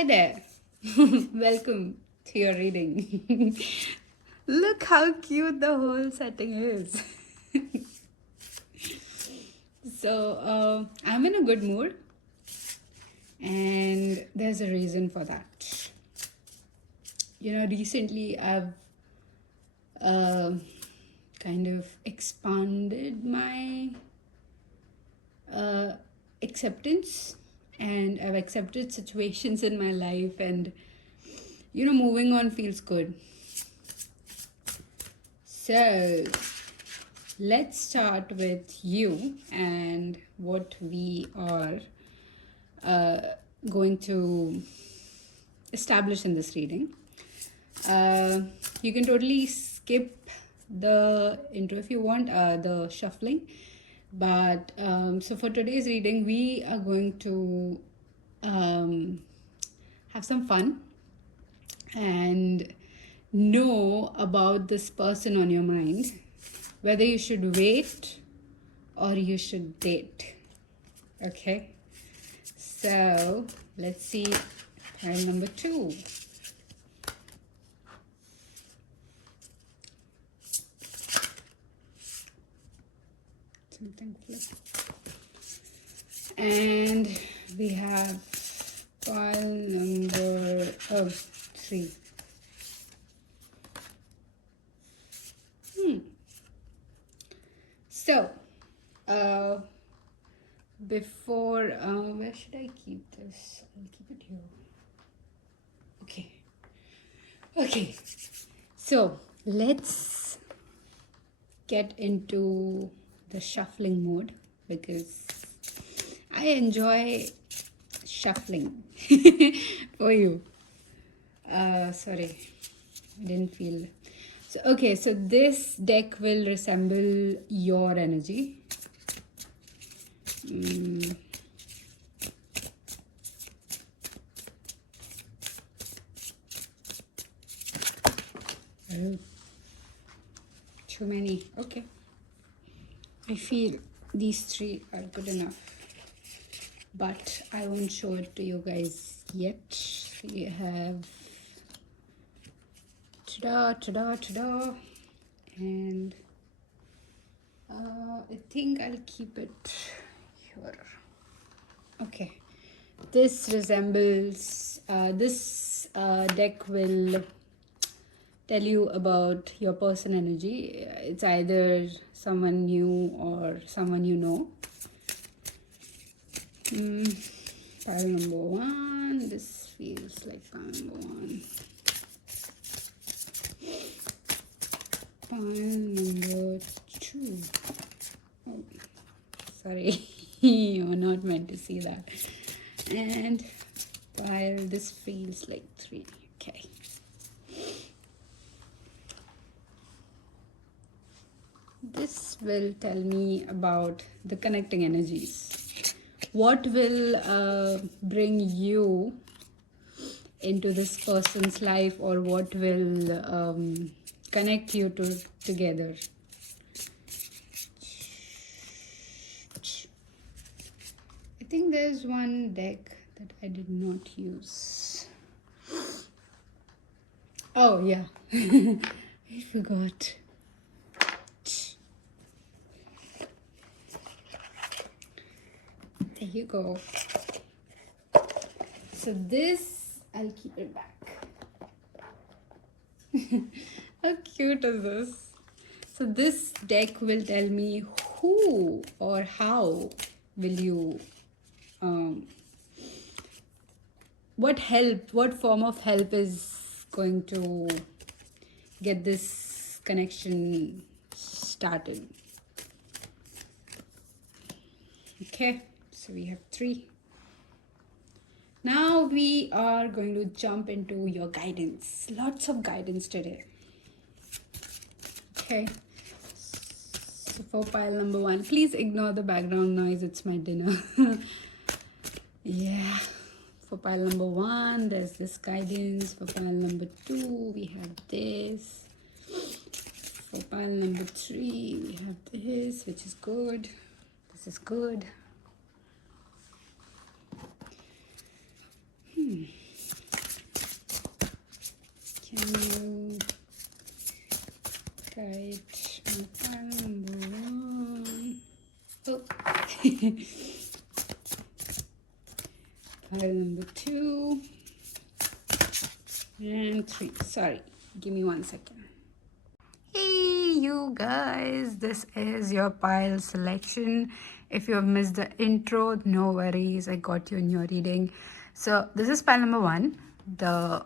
Hi there. Welcome to your reading. Look how cute the whole setting is. So, I'm in a good mood, and there's a reason for that. Recently I've kind of expanded my acceptance, and I've accepted situations in my life, and moving on feels good. So, let's start with you and what we are going to establish in this reading. You can totally skip the intro if you want, the shuffling. But so for today's reading, we are going to have some fun and know about this person on your mind, whether you should wait or you should date. Okay, so let's see pile number 2. Something flip. And we have pile number 3. So, before, where should I keep this? I'll keep it here. Okay. So, let's get into the shuffling mode because I enjoy shuffling for you. Sorry, I didn't feel. So this deck will resemble your energy. Oh, too many. Okay. I feel these 3 are good enough, but I won't show it to you guys yet. We have ta-da, and I think I'll keep it here. Okay, this resembles, this deck will tell you about your person energy. It's either someone new or someone you know. Pile number 1. This feels like pile number 1. Pile number 2. Oh, sorry. You're not meant to see that. And pile, this feels like 3. Okay. This will tell me about the connecting energies. What will bring you into this person's life, or what will connect you together? I think there's one deck that I did not use. Oh yeah, I forgot. There you go. So this, I'll keep it back. How cute is this? So this deck will tell me who or how will you, what form of help is going to get this connection started. Okay. So we have 3. Now we are going to jump into your guidance. Lots of guidance today. Okay. So for pile number 1, please ignore the background noise. It's my dinner. Yeah. For pile number 1, there's this guidance. For pile number 2, we have this. For pile number 3, we have this, which is good. This is good. Pile number 2 and 3. Sorry, give me 1 second. Hey you guys, this is your pile selection. If you have missed the intro, no worries, I got you in your reading. So this is pile number 1, the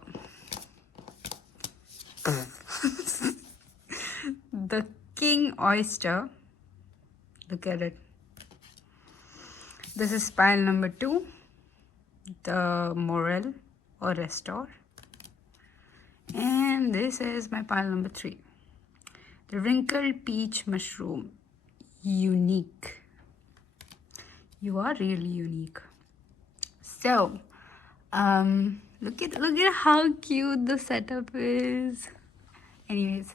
the king oyster. Look at it. This is pile number 2, the morel or restore. And this is my pile number 3, the wrinkled peach mushroom. Unique. You are really unique. So look at how cute the setup is. Anyways,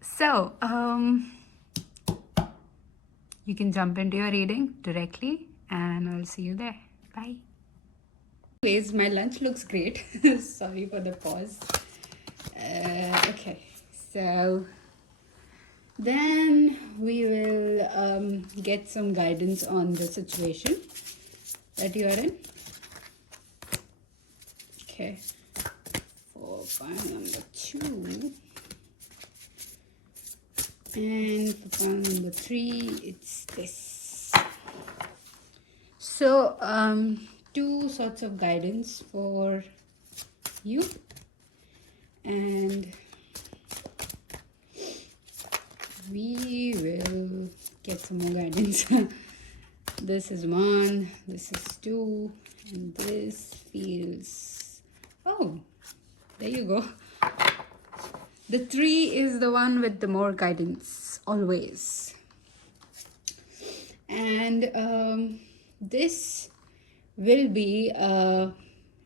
so you can jump into your reading directly and I'll see you there. Bye. Anyways, my lunch looks great. Sorry for the pause. Okay, so then we will get some guidance on the situation that you're in. Okay, for pile number 2 and for pile number 3, it's this. So 2 sorts of guidance for you, and we will get some more guidance. This is 1, this is 2, and this feels, oh, there you go. The 3 is the one with the more guidance always. And this will be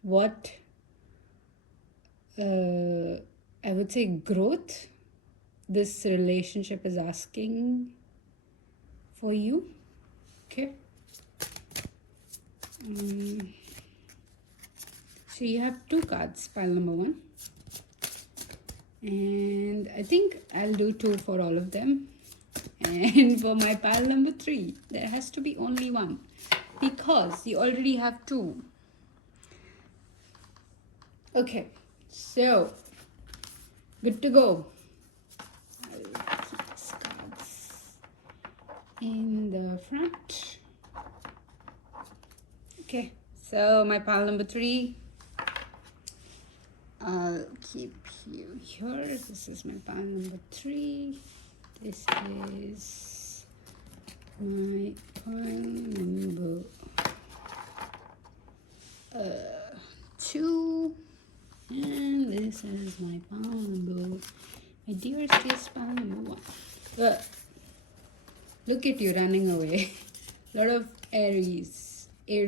what I would say growth this relationship is asking for you. Okay. So you have 2 cards, pile number 1. And I think I'll do 2 for all of them. And for my pile number 3, there has to be only 1. Because you already have 2. Okay, so good to go. I'll keep these cards in the front. Okay, so my pile number 3. I'll keep you here. This is my pile number 3. This is my pile number 2, and this is my pile number, my dearest pile number 1. Look at you running away. A lot of Aries, air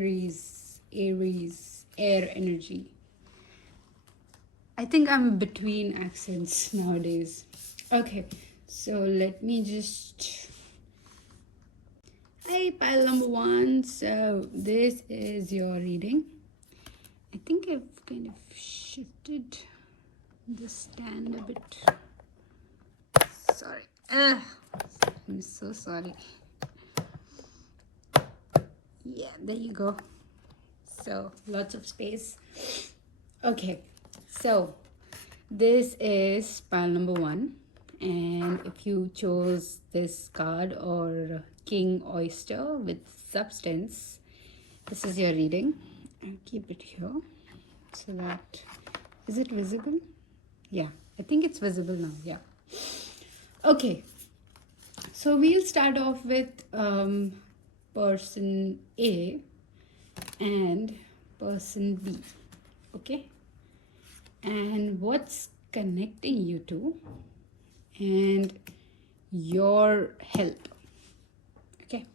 energy. I think I'm between accents nowadays. Okay, so let me just... Hi, pile number 1. So this is your reading. I think I've kind of shifted the stand a bit. Sorry. I'm so sorry. Yeah, there you go. So lots of space. Okay, so this is pile number 1, and if you chose this card or king oyster with substance, this is your reading. I'll keep it here so that, is it visible? Yeah, I think it's visible now. Yeah. Okay, so we'll start off with person A and person B. Okay, and what's connecting you two and your help. Okay,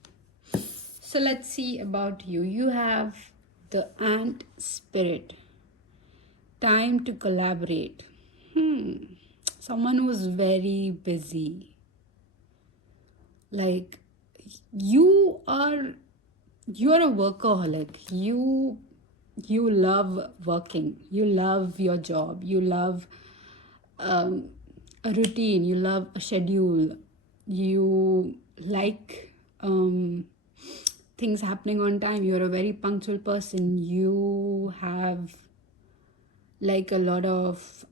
so let's see about you. You have the ant spirit, time to collaborate. Someone who's very busy. Like you are a workaholic. You love working. You love your job. You love a routine. You love a schedule. You like things happening on time. You're a very punctual person. You have like a lot of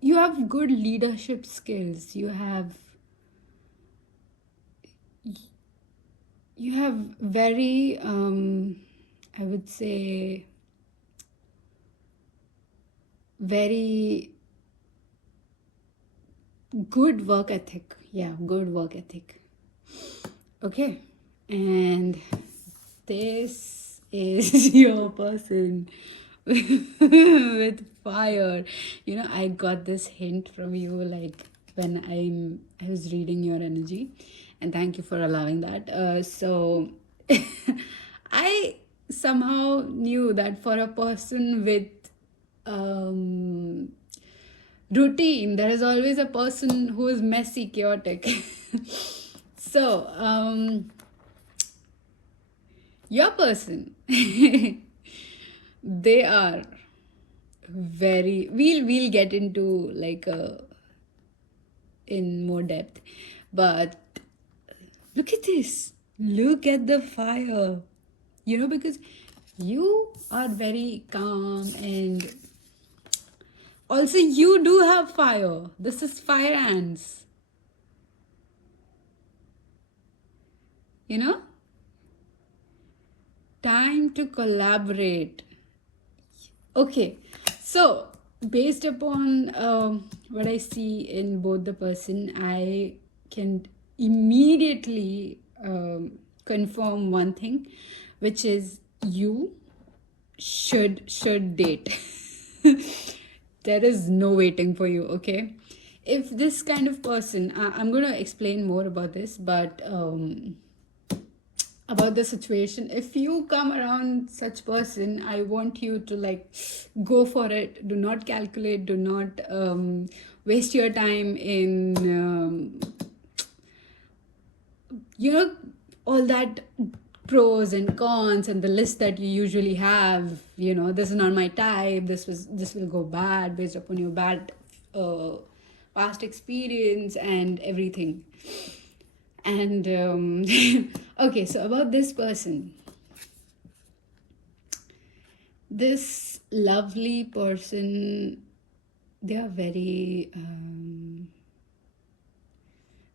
you have good leadership skills. You have very I would say very good work ethic. Yeah, good work ethic. Okay, and this is your person with fire. You know, I got this hint from you like when I was reading your energy, and thank you for allowing that. So I somehow knew that for a person with um routine, there is always a person who is messy, chaotic. So your person, they are very, we'll get into like in more depth, but look at this, look at the fire, you know, because you are very calm, and also you do have fire. This is fire ants, you know. Time to collaborate. Okay, so based upon what I see in both the person, I can immediately confirm one thing, which is you should date. There is no waiting for you. Okay, if this kind of person, I'm gonna explain more about this, but about the situation, if you come around such person, I want you to like go for it. Do not calculate, do not waste your time in you know, all that pros and cons and the list that you usually have. You know, this is not my type, this will go bad based upon your bad past experience and everything. And okay, so about this person, this lovely person, they are very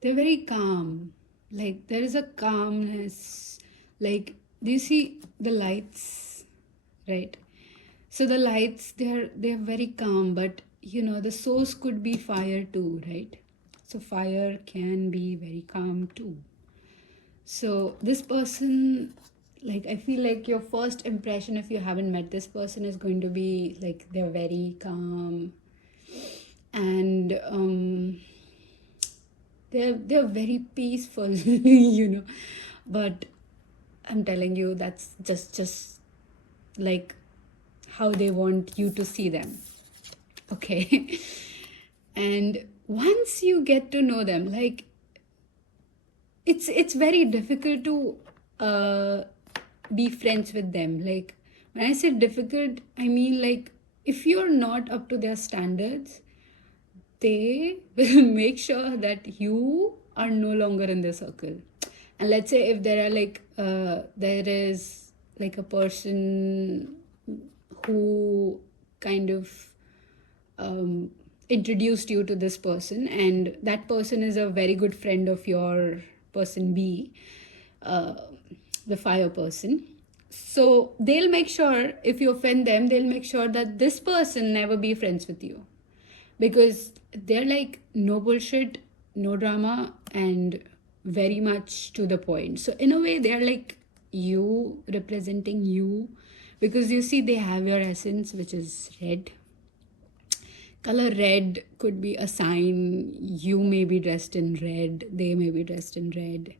they're very calm. Like there is a calmness. Like, do you see the lights, right? So the lights, they're very calm, but you know, the source could be fire too, right? So fire can be very calm too. So this person, like, I feel like your first impression, if you haven't met this person, is going to be like they're very calm, and they're very peaceful, you know. But I'm telling you, that's just like how they want you to see them. Okay. And once you get to know them, like, it's very difficult to be friends with them. Like, when I say difficult, I mean like if you're not up to their standards, they will make sure that you are no longer in their circle. And let's say if there are like there is like a person who kind of introduced you to this person, and that person is a very good friend of your person B, the fire person. So they'll make sure, if you offend them, they'll make sure that this person never be friends with you, because they're like no bullshit, no drama, and very much to the point. So in a way, they're like you, representing you, because you see they have your essence, which is red. Color red could be a sign. You may be dressed in red, they may be dressed in red.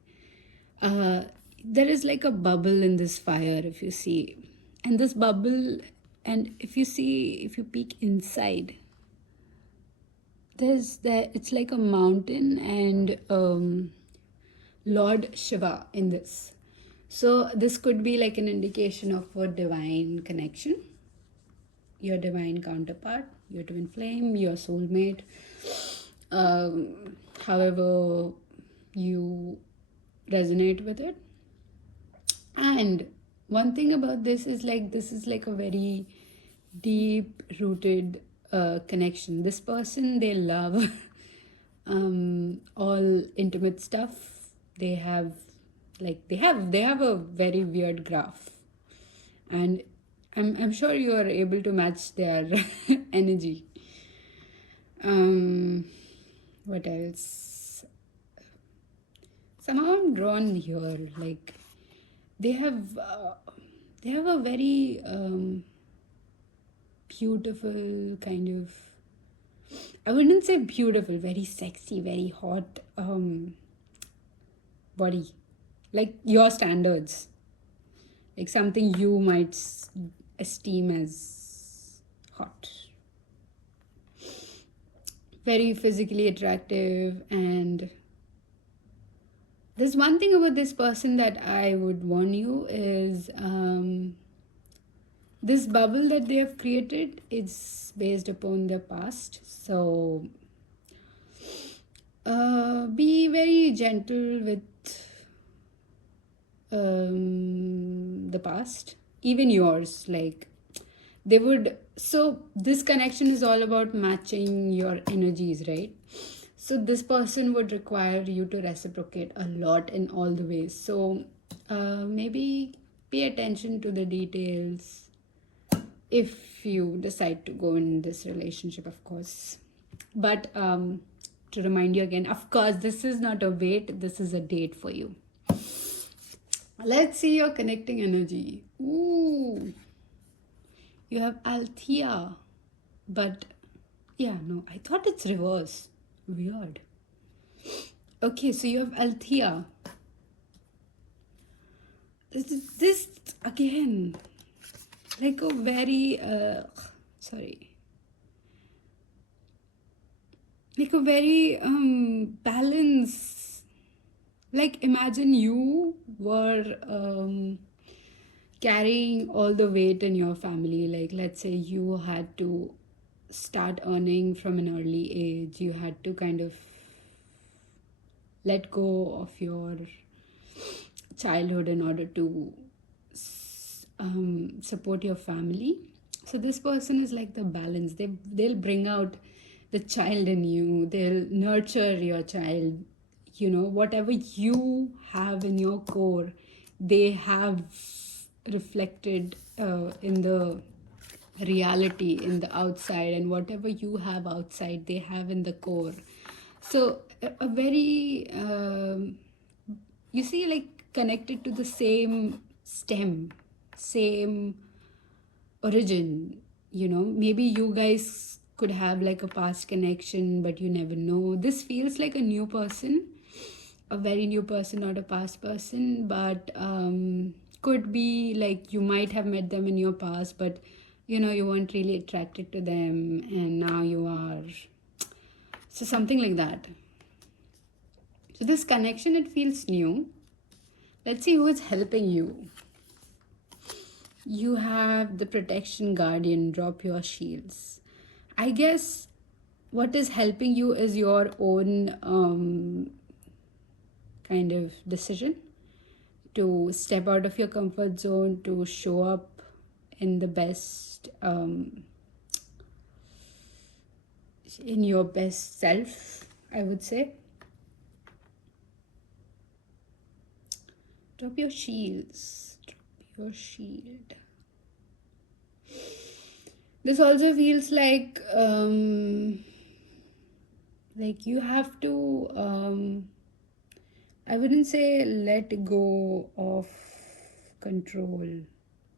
There is like a bubble in this fire, if you see. And this bubble, and if you peek inside, it's like a mountain and Lord Shiva in this. So this could be like an indication of a divine connection, your divine counterpart, your twin flame, your soulmate, however you resonate with it. And one thing about this is like, this is like a very deep rooted connection. This person, they love all intimate stuff. They have a very weird graph, and I'm sure you are able to match their energy. What else? Somehow I'm drawn here, like they have a very beautiful kind of, I wouldn't say beautiful, very sexy, very hot body, like your standards, like something you might esteem as hot, very physically attractive. And there's one thing about this person that I would warn you is this bubble that they have created is based upon their past. So be very gentle with the past, even yours. Like they would, so this connection is all about matching your energies, right? So this person would require you to reciprocate a lot in all the ways. So maybe pay attention to the details if you decide to go in this relationship, of course. But to remind you again, of course, this is not a wait, this is a date for you. Let's see your connecting energy. Ooh, you have Althea, but yeah, no, I thought it's reverse. Weird. Okay, so you have Althea. This again, like a very like a very balance. Like imagine you were carrying all the weight in your family. Like let's say you had to start earning from an early age. You had to kind of let go of your childhood in order to support your family. So this person is like the balance. They'll bring out the child in you. They'll nurture your child. You know, whatever you have in your core, they have reflected in the reality in the outside, and whatever you have outside, they have in the core. So a very you see, like connected to the same stem, same origin. You know, maybe you guys could have like a past connection, but you never know. This feels like a new person, a very new person, not a past person, but could be like you might have met them in your past, but you know, you weren't really attracted to them, and now you are. So something like that. So this connection, it feels new. Let's see who is helping you. You have the protection guardian, drop your shields. I guess what is helping you is your own kind of decision to step out of your comfort zone, to show up in the best, in your best self, I would say. Drop your shields. Drop your shield. This also feels like you have to, I wouldn't say let go of control.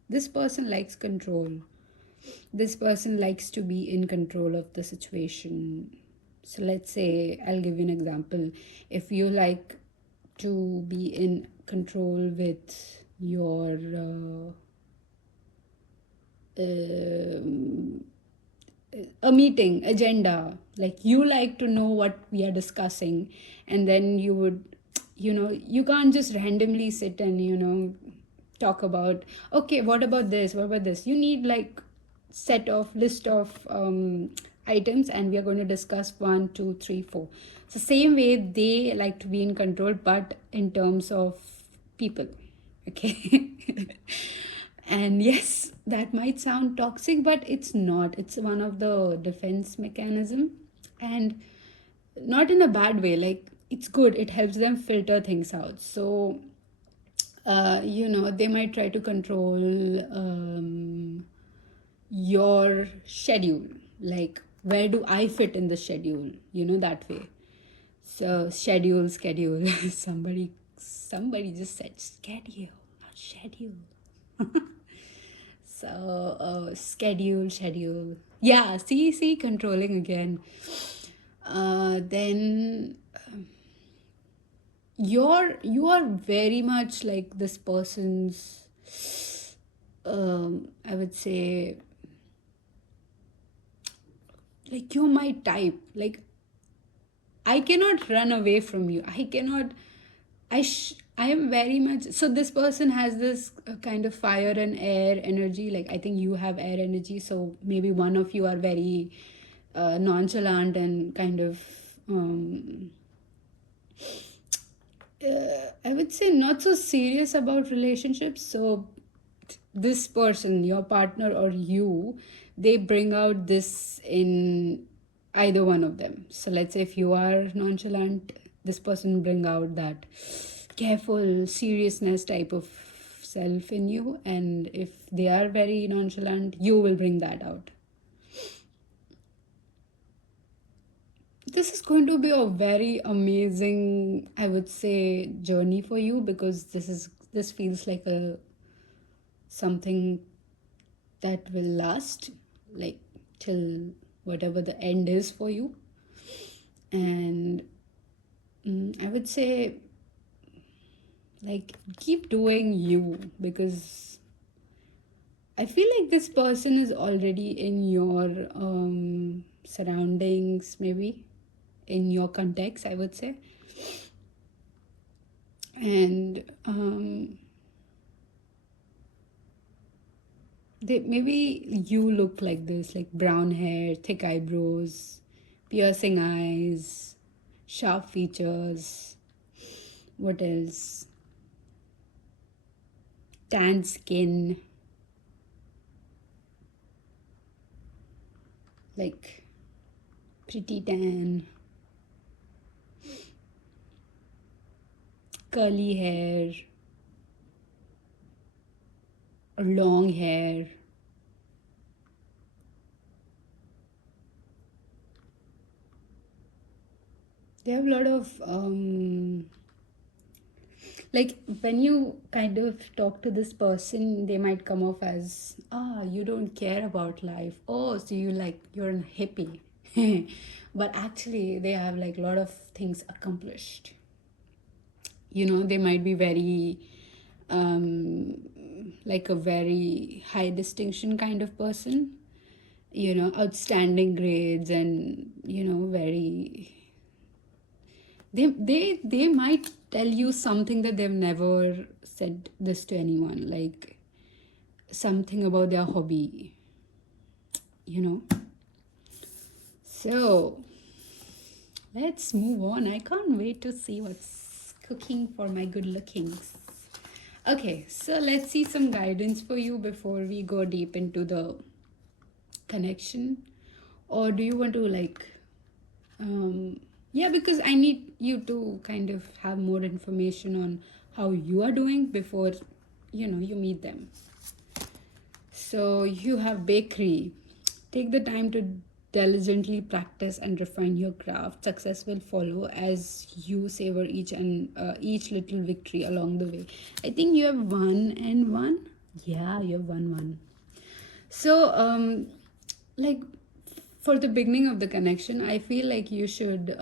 This person likes control. This person likes to be in control of the situation. So let's say, I'll give you an example. If you like to be in control with your a meeting agenda, like you like to know what we are discussing, and then you would, you know, you can't just randomly sit and, you know, talk about, okay, what about this, you need like list of items, and we are going to discuss 1, 2, 3, 4. So same way they like to be in control, but in terms of people. Okay. And yes, that might sound toxic, but it's not. It's one of the defense mechanism, and not in a bad way. Like, it's good. It helps them filter things out. So they might try to control your schedule. Like, where do I fit in the schedule? That way. So schedule. Somebody just said schedule, not schedule. So schedule. Yeah, see, controlling again. Then you are very much like this person's, I would say, like, you're my type. Like, I cannot run away from you. I am very much, so this person has this kind of fire and air energy. Like, I think you have air energy, so maybe one of you are very nonchalant and kind of I would say not so serious about relationships. So this person, your partner or you, they bring out this in either one of them. So let's say if you are nonchalant, this person bring out that careful seriousness type of self in you, and if they are very nonchalant, you will bring that out. This is going to be a very amazing, I would say, journey for you, because this feels like something that will last, like, till whatever the end is for you. And I would say, like, keep doing you, because I feel like this person is already in your surroundings, maybe in your context, I would say. And maybe you look like this, like brown hair, thick eyebrows, piercing eyes, sharp features. What else? Tan skin. Like, pretty tan. Curly hair. Long hair. They have a lot of like, when you kind of talk to this person, they might come off as, you don't care about life. Oh, so you're a hippie. But actually they have like a lot of things accomplished. They might be very like a very high distinction kind of person, outstanding grades, and very, they might tell you something that they've never said this to anyone, like something about their hobby, So let's move on. I can't wait to see what's cooking for my good lookings. Okay, so let's see some guidance for you before we go deep into the connection. Or do you want to because I need you to kind of have more information on how you are doing before you meet them. So you have bakery. Take the time to diligently practice and refine your craft. Success will follow as you savor each little victory along the way. I think you have 1 and 1. Yeah, you have 1. So like, for the beginning of the connection, I feel like you should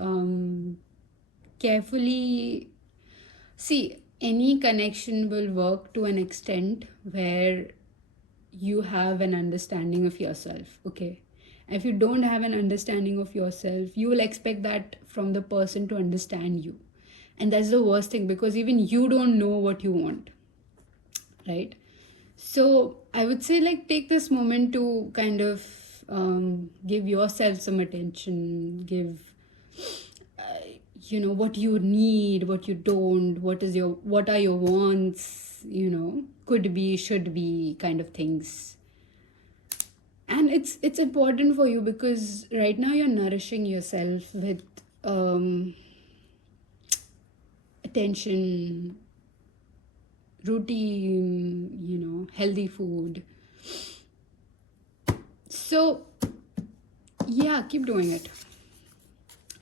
carefully see, any connection will work to an extent where you have an understanding of yourself. Okay, if you don't have an understanding of yourself, you will expect that from the person to understand you, and that's the worst thing, because even you don't know what you want, right? So I would say, like, take this moment to kind of give yourself some attention, give what you need, what you don't, what are your wants, could be, should be kind of things. And it's important for you because right now you're nourishing yourself with attention, routine, healthy food. So yeah, keep doing it.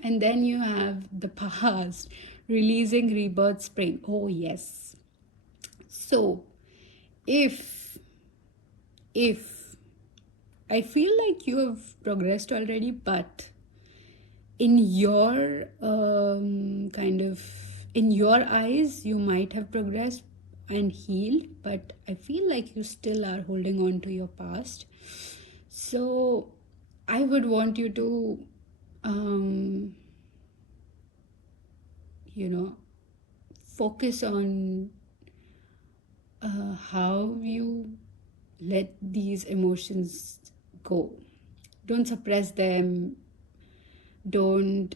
And then you have the past, releasing rebirth spring. Oh yes. So if I feel like you have progressed already, but in your in your eyes, you might have progressed and healed, but I feel like you still are holding on to your past. So I would want you to focus on how you let these emotions go. Don't suppress them. Don't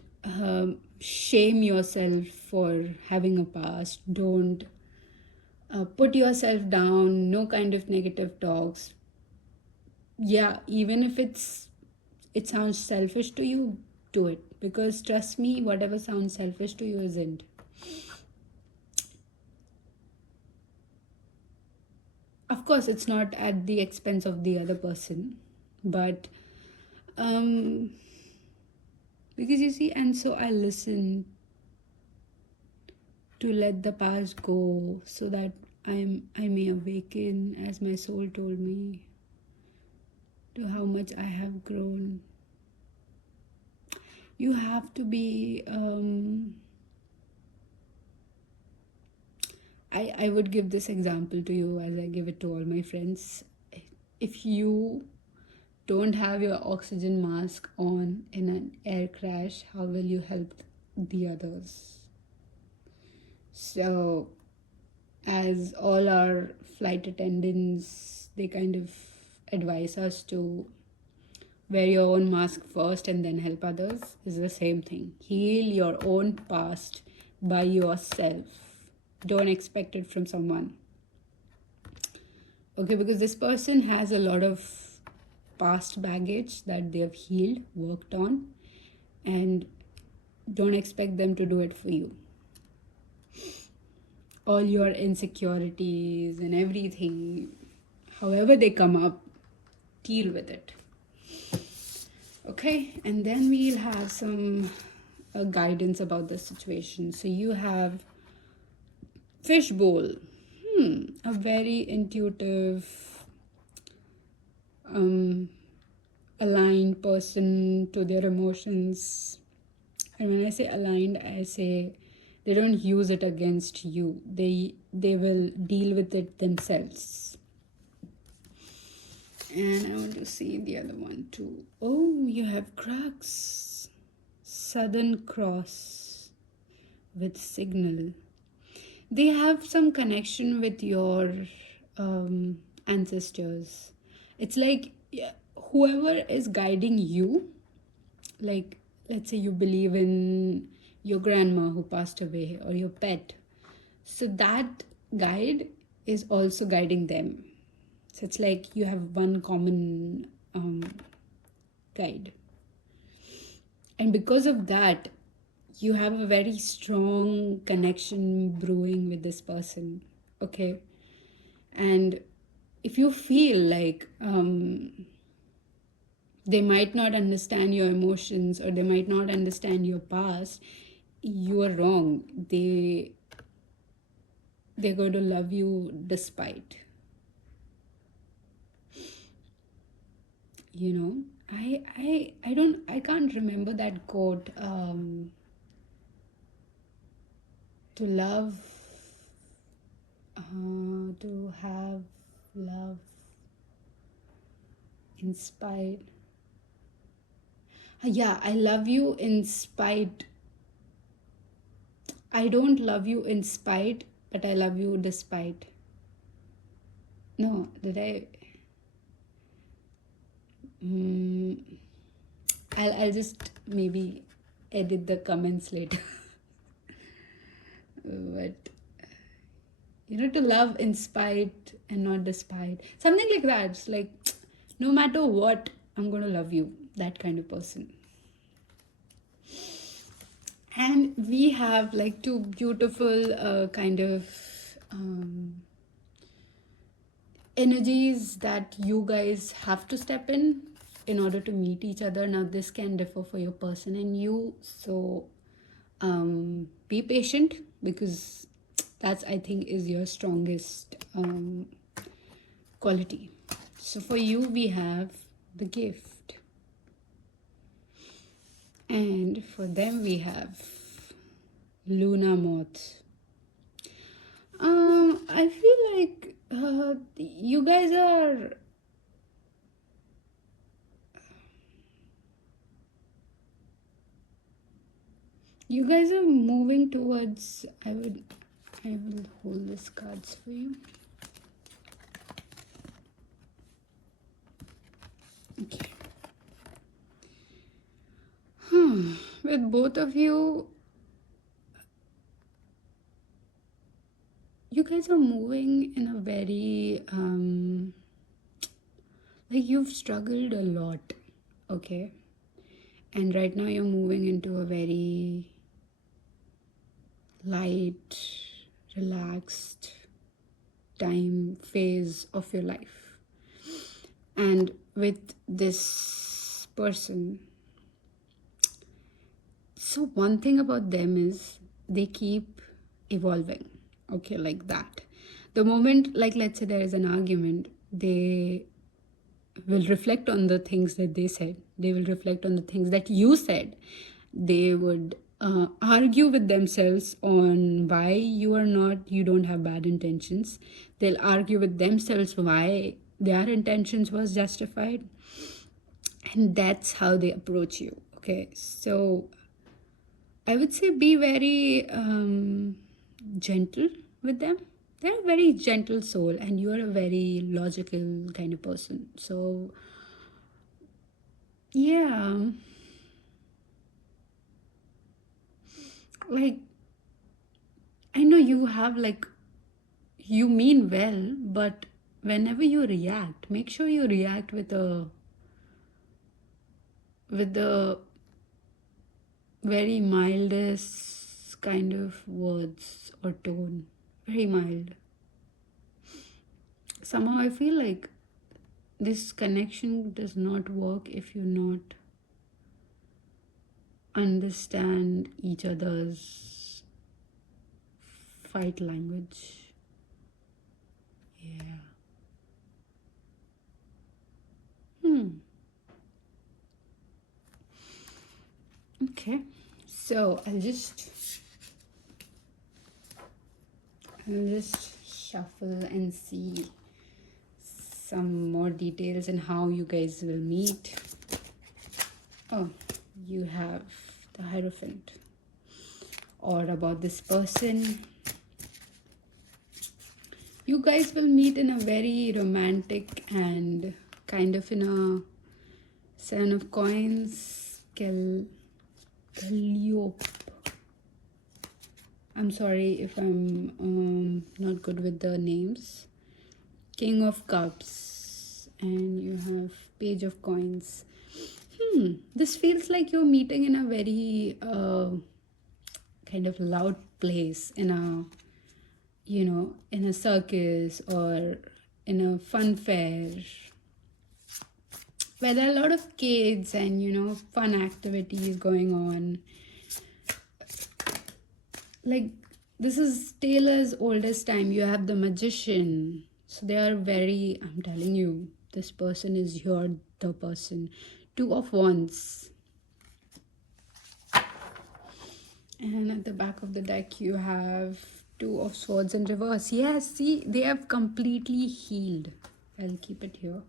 shame yourself for having a past. Don't put yourself down. No kind of negative talks. Yeah, even if it sounds selfish to you, do it. Because trust me, whatever sounds selfish to you isn't. Of course, it's not at the expense of the other person, but because you see, and so I listen to let the past go so that I may awaken, as my soul told me, to how much I have grown. You have to be I would give this example to you as I give it to all my friends. If you don't have your oxygen mask on in an air crash, how will you help the others? So as all our flight attendants, they kind of advise us to wear your own mask first and then help others. Is the same thing. Heal your own past by yourself. Don't expect it from someone. Okay, because this person has a lot of past baggage that they have healed, worked on, and don't expect them to do it for you. All your insecurities and everything, however they come up, deal with it. Okay, and then we'll have some guidance about the situation. So you have fishbowl, a very intuitive, aligned person to their emotions. And when I say aligned, I say they don't use it against you. They will deal with it themselves. And I want to see the other one too. Oh, you have crux. Southern Cross with signal. They have some connection with your ancestors. It's like whoever is guiding you, like let's say you believe in your grandma who passed away or your pet. So that guide is also guiding them. So it's like you have one common guide. And because of that, you have a very strong connection brewing with this person. Okay. And if you feel like they might not understand your emotions or they might not understand your past, you are wrong. They're going to love you despite. I can't remember that quote. To love, to have love in spite. Yeah, I love you in spite. I don't love you in spite, but I love you despite. No, did I? I'll just maybe edit the comments later. But to love in spite and not despite, something like that. It's like, no matter what, I'm gonna love you, that kind of person. And we have like two beautiful kind of energies that you guys have to step in order to meet each other. Now this can differ for your person and you, so be patient, because that's, I think, is your strongest quality. So for you, we have the gift, and for them we have Luna Moth. I feel like you guys are moving towards, I will hold these cards for you. Okay. With both of you, you guys are moving in a very like you've struggled a lot, okay, and right now you're moving into a very light, relaxed time phase of your life. And with this person, so one thing about them is they keep evolving, okay, like that. The moment, like, let's say there is an argument, they will reflect on the things that they said, they will reflect on the things that you said, they would argue with themselves on why you don't have bad intentions. They'll argue with themselves why their intentions was justified, and that's how they approach you, okay. So I would say be very gentle with them. They're a very gentle soul, and you are a very logical kind of person. So yeah, like, I know you have, like, you mean well, but whenever you react, make sure you react with the very mildest kind of words or tone. Very mild. Somehow I feel like this connection does not work if you not understand each other's fight language. Yeah. Okay. So I'll just shuffle and see some more details and how you guys will meet. Oh, you have the Hierophant. Or about this person. You guys will meet in a very romantic and kind of in a Seven of Coins, Calliope. I'm sorry if I'm not good with the names. King of Cups, and you have Page of Coins. This feels like you're meeting in a very kind of loud place, in a in a circus or in a fun fair where there are a lot of kids and fun activities going on. Like, this is Taylor's oldest time. You have the Magician. So they are very, I'm telling you, this person is the person. Two of Wands. And at the back of the deck, you have Two of Swords in reverse. Yes, see, they have completely healed. I'll keep it here,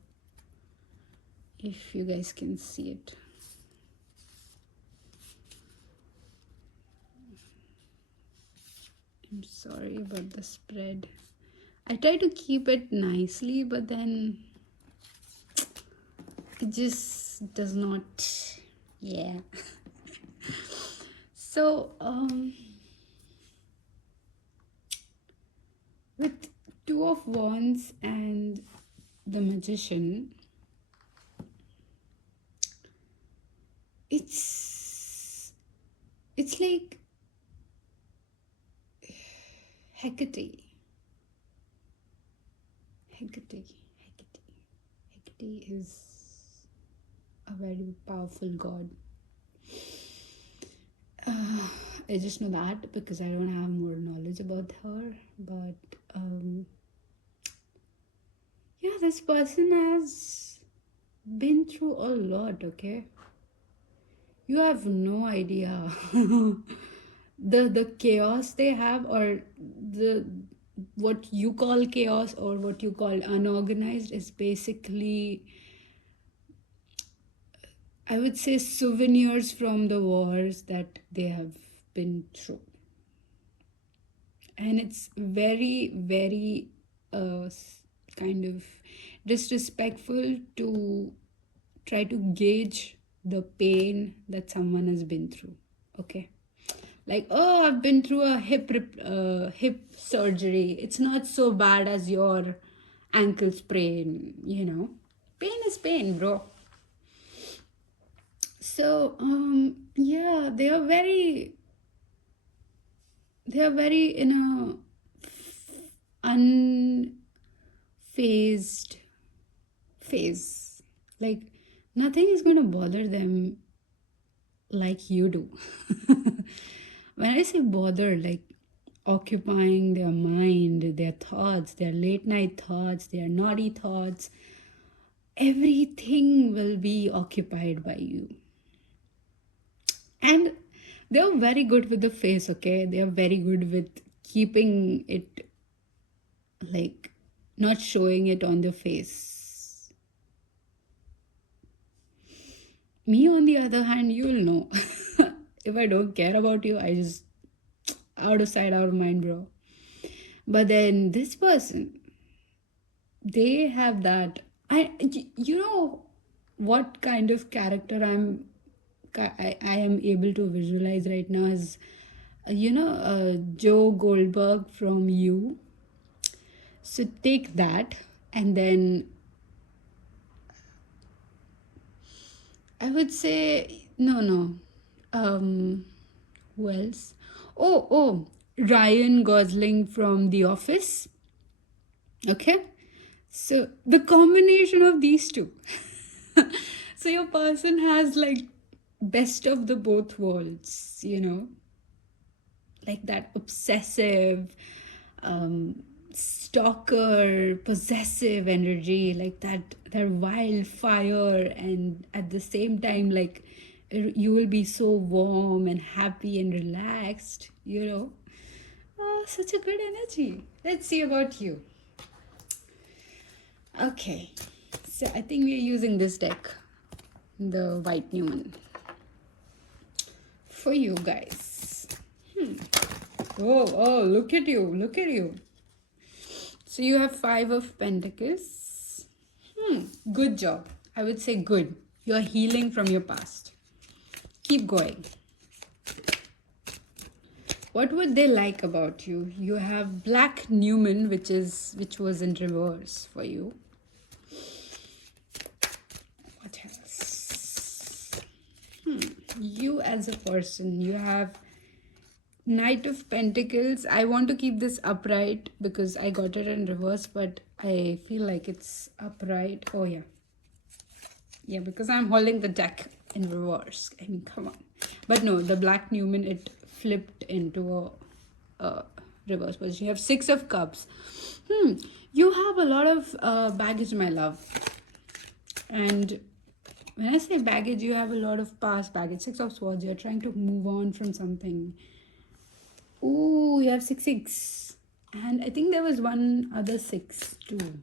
if you guys can see it. I'm sorry about the spread. I try to keep it nicely, but then it just this does not, yeah. So, with Two of Wands and the Magician, it's like Hecate. Hecate is a very powerful god. I just know that because I don't have more knowledge about her. But yeah, this person has been through a lot, okay? You have no idea. the chaos they have, or the what you call chaos or what you call unorganized, is basically, I would say, souvenirs from the wars that they have been through. And it's very, very kind of disrespectful to try to gauge the pain that someone has been through, okay? Like, oh, I've been through a hip surgery. It's not so bad as your ankle sprain, you know. Pain is pain, bro. So, yeah, they are very in a unfazed phase. Like, nothing is going to bother them like you do. When I say bother, like occupying their mind, their thoughts, their late night thoughts, their naughty thoughts, everything will be occupied by you. And they're very good with the face, okay? They are very good with keeping it, like, not showing it on their face. Me, on the other hand, you'll know. If I don't care about you, I just out of sight, out of mind, bro. But then this person, they have that. You know what kind of character I am able to visualize right now is, Joe Goldberg from You. So take that, and then I would say no. Who else? Oh, Ryan Gosling from The Office. Okay, so the combination of these two. So your person has like best of the both worlds, you know, like that obsessive, stalker, possessive energy, like that wildfire, and at the same time, like, you will be so warm and happy and relaxed, you know. Oh, such a good energy. Let's see about you. Okay, so I think we're using this deck, the White Newman, for you guys. Oh, look at you. So you have 5 of Pentacles. Good job. I would say good. You're healing from your past. Keep going. What would they like about you? You have Black Newman, which was in reverse for you. What else? You as a person, you have Knight of Pentacles. I want to keep this upright because I got it in reverse, but I feel like it's upright. Oh yeah, because I'm holding the deck in reverse. I mean, come on. But no, the Black Newman, it flipped into a reverse position. You have 6 of Cups. You have a lot of baggage, my love. And when I say baggage, you have a lot of past baggage. 6 of Swords. You're trying to move on from something. Ooh, you have 6. And I think there was one other 6 too.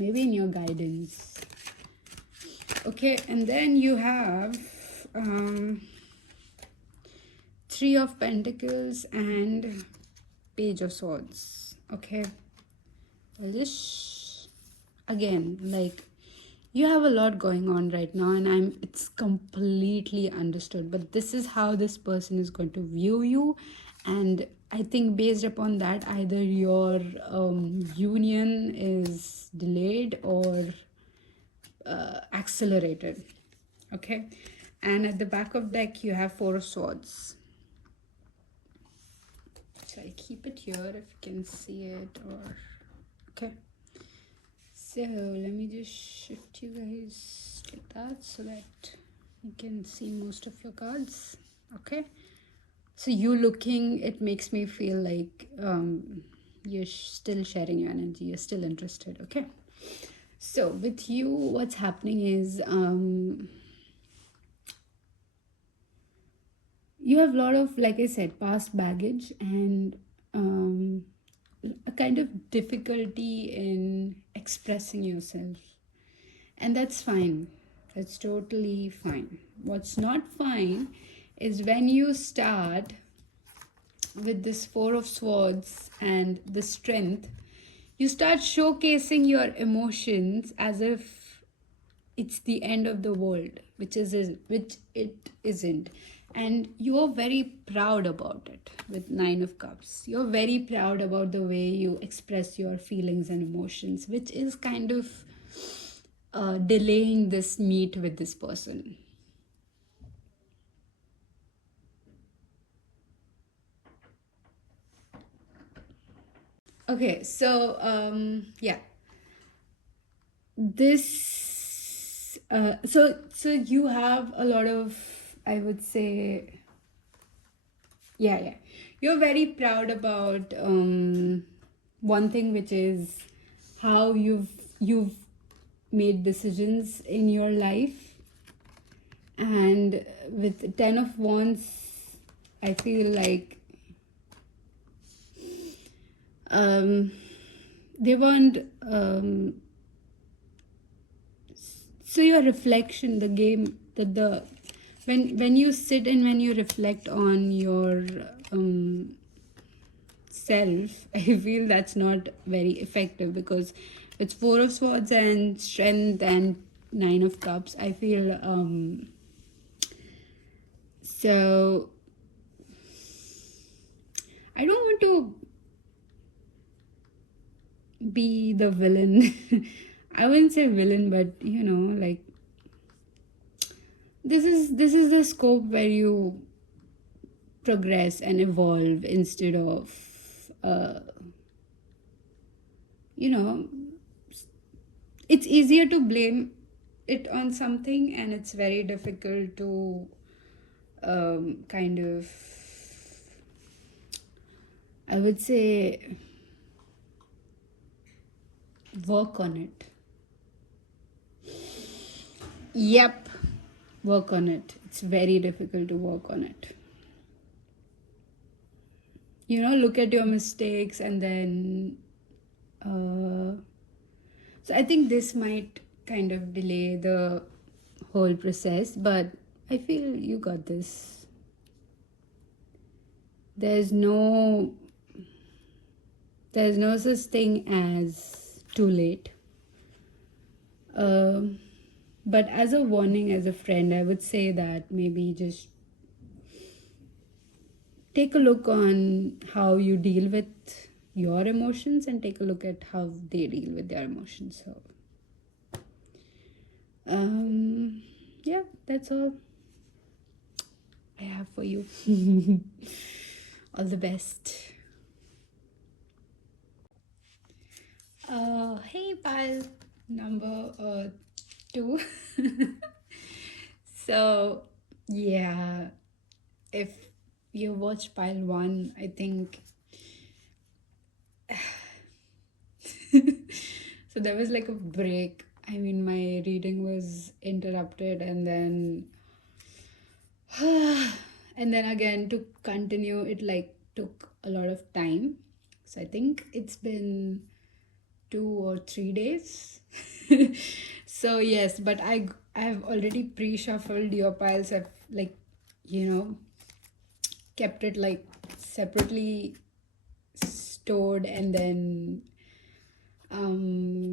Maybe in your guidance. Okay, and then you have 3 of Pentacles and Page of Swords. Okay. Well, this, again, like, you have a lot going on right now, and it's completely understood, but this is how this person is going to view you. And I think based upon that, either your union is delayed or accelerated. Okay, and at the back of deck you have Four of Swords. So I'll keep it here if you can see it. Or okay, so let me just shift you guys like that so that you can see most of your cards. Okay, so you looking, it makes me feel like you're still sharing your energy, you're still interested. Okay, so with you, what's happening is you have a lot of, like I said, past baggage and a kind of difficulty in expressing yourself. And that's fine. That's totally fine. What's not fine is when you start with this Four of Swords and the Strength, you start showcasing your emotions as if it's the end of the world, which it isn't. And you're very proud about it with Nine of Cups. You're very proud about the way you express your feelings and emotions, which is kind of delaying this meet with this person. Okay, so yeah, this so you have a lot of, I would say, yeah, you're very proud about one thing, which is how you've made decisions in your life. And with Ten of Wands, I feel like they weren't so your reflection, the game, the when you sit and when you reflect on your self, I feel that's not very effective, because it's Four of Swords and Strength and Nine of Cups. I feel so I don't want to be the villain. I wouldn't say villain, but you know, like, this is the scope where you progress and evolve instead of you know, it's easier to blame it on something, and it's very difficult to kind of, I would say, work on it. Yep, work on it. It's very difficult to work on it. You know, look at your mistakes and then so I think this might kind of delay the whole process, but I feel you got this. There's no such thing as too late. But as a warning, as a friend, I would say that maybe just take a look on how you deal with your emotions and take a look at how they deal with their emotions. So yeah, that's all I have for you. All the best. Hey, pile number 2. So yeah, if you watched pile 1, I think so there was like a break. I mean, my reading was interrupted, and then again to continue it like took a lot of time. So I think it's been 2 or 3 days. So yes, but I have already pre-shuffled your piles. I've, like, you know, kept it like separately stored, and then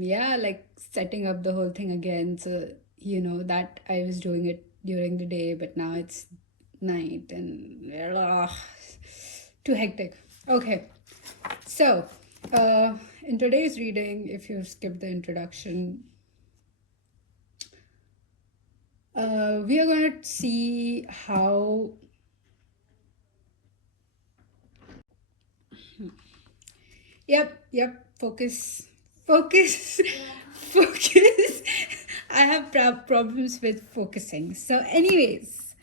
yeah, like setting up the whole thing again. So, you know, that I was doing it during the day, but now it's night and too hectic. Okay, so in today's reading, if you skip the introduction, we are going to see how yep, focus, focus. Focus. I have problems with focusing. So anyways,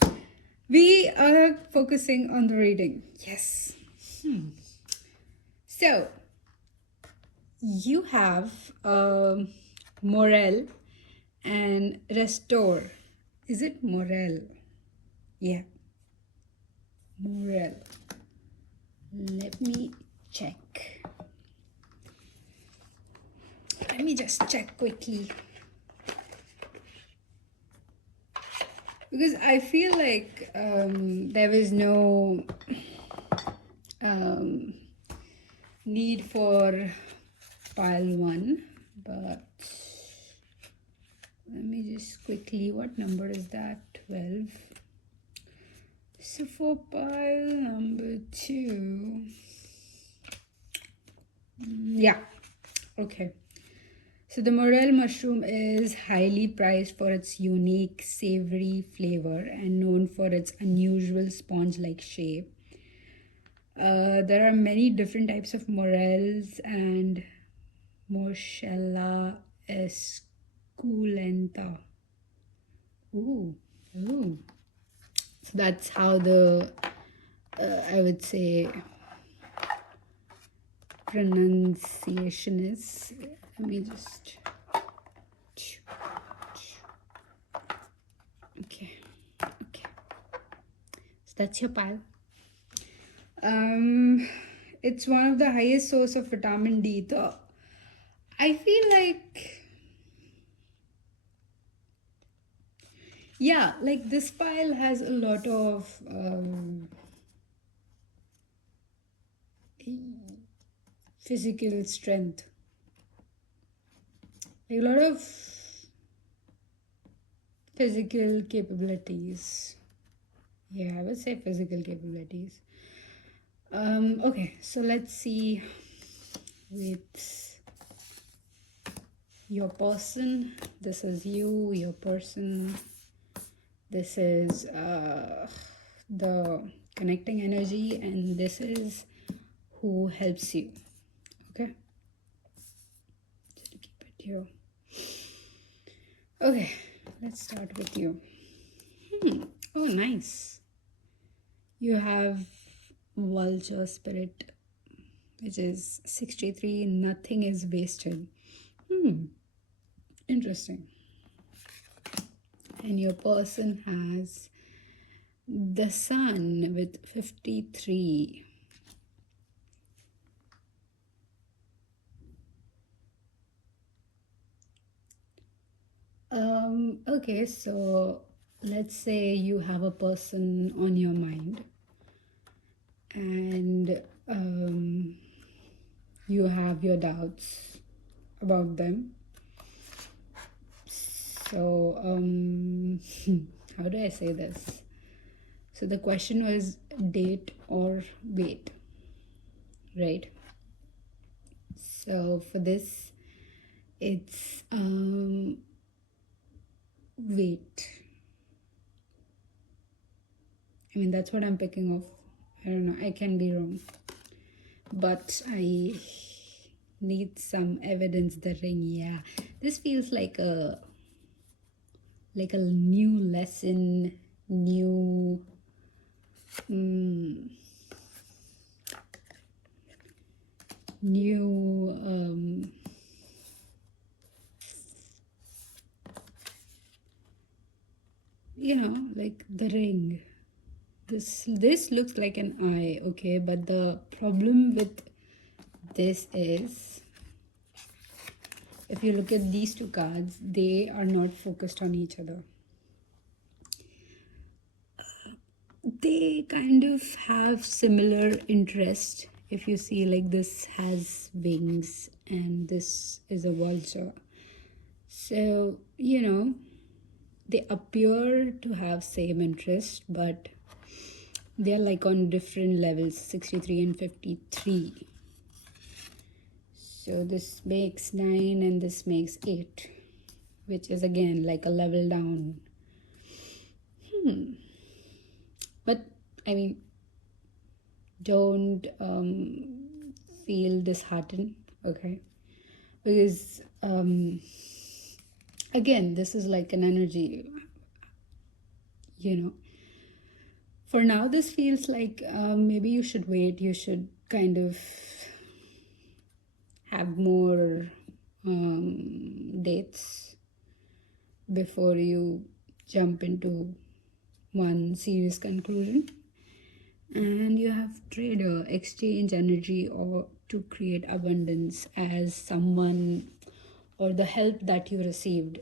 we are focusing on the reading. Yes. So you have morale and restore. Is it morale? Yeah, morale. Let me check. Let me just check quickly. Because I feel like there was no need for pile 1, but let me just quickly, what number is that? 12. So for pile number 2, yeah, okay. So the morel mushroom is highly prized for its unique savory flavor and known for its unusual sponge-like shape. There are many different types of morels and Morchella esculenta. Ooh. So that's how the, I would say, pronunciation is. Let me just... Okay. So that's your pile. It's one of the highest source of vitamin D. So I feel like, yeah, like this pile has a lot of physical strength. Like a lot of physical capabilities. Yeah, I would say physical capabilities. Okay, so let's see with your person. This is you, your person. This is the connecting energy, and this is who helps you. Okay, so keep it here. Okay, let's start with you. Oh, nice. You have vulture spirit, which is 63. Nothing is wasted. Interesting. And your person has the sun with 53. Okay, so let's say you have a person on your mind and you have your doubts about them. So how do I say this? So the question was date or wait, right? So for this, it's wait. I mean, that's what I'm picking off. I don't know, I can be wrong, but I need some evidence. The ring, yeah, this feels like a new lesson, new you know, like the ring. This looks like an eye, okay, but the problem with this is, if you look at these two cards, they are not focused on each other. They kind of have similar interest. If you see, like this has wings and this is a vulture. So, you know, they appear to have same interest, but they're like on different levels, 63 and 53. So this makes 9 and this makes 8, which is again like a level down. But I mean, don't feel disheartened, okay? Because again, this is like an energy, you know. For now, this feels like maybe you should wait. You should kind of have more dates before you jump into one serious conclusion. And you have trader, exchange energy or to create abundance as someone, or the help that you received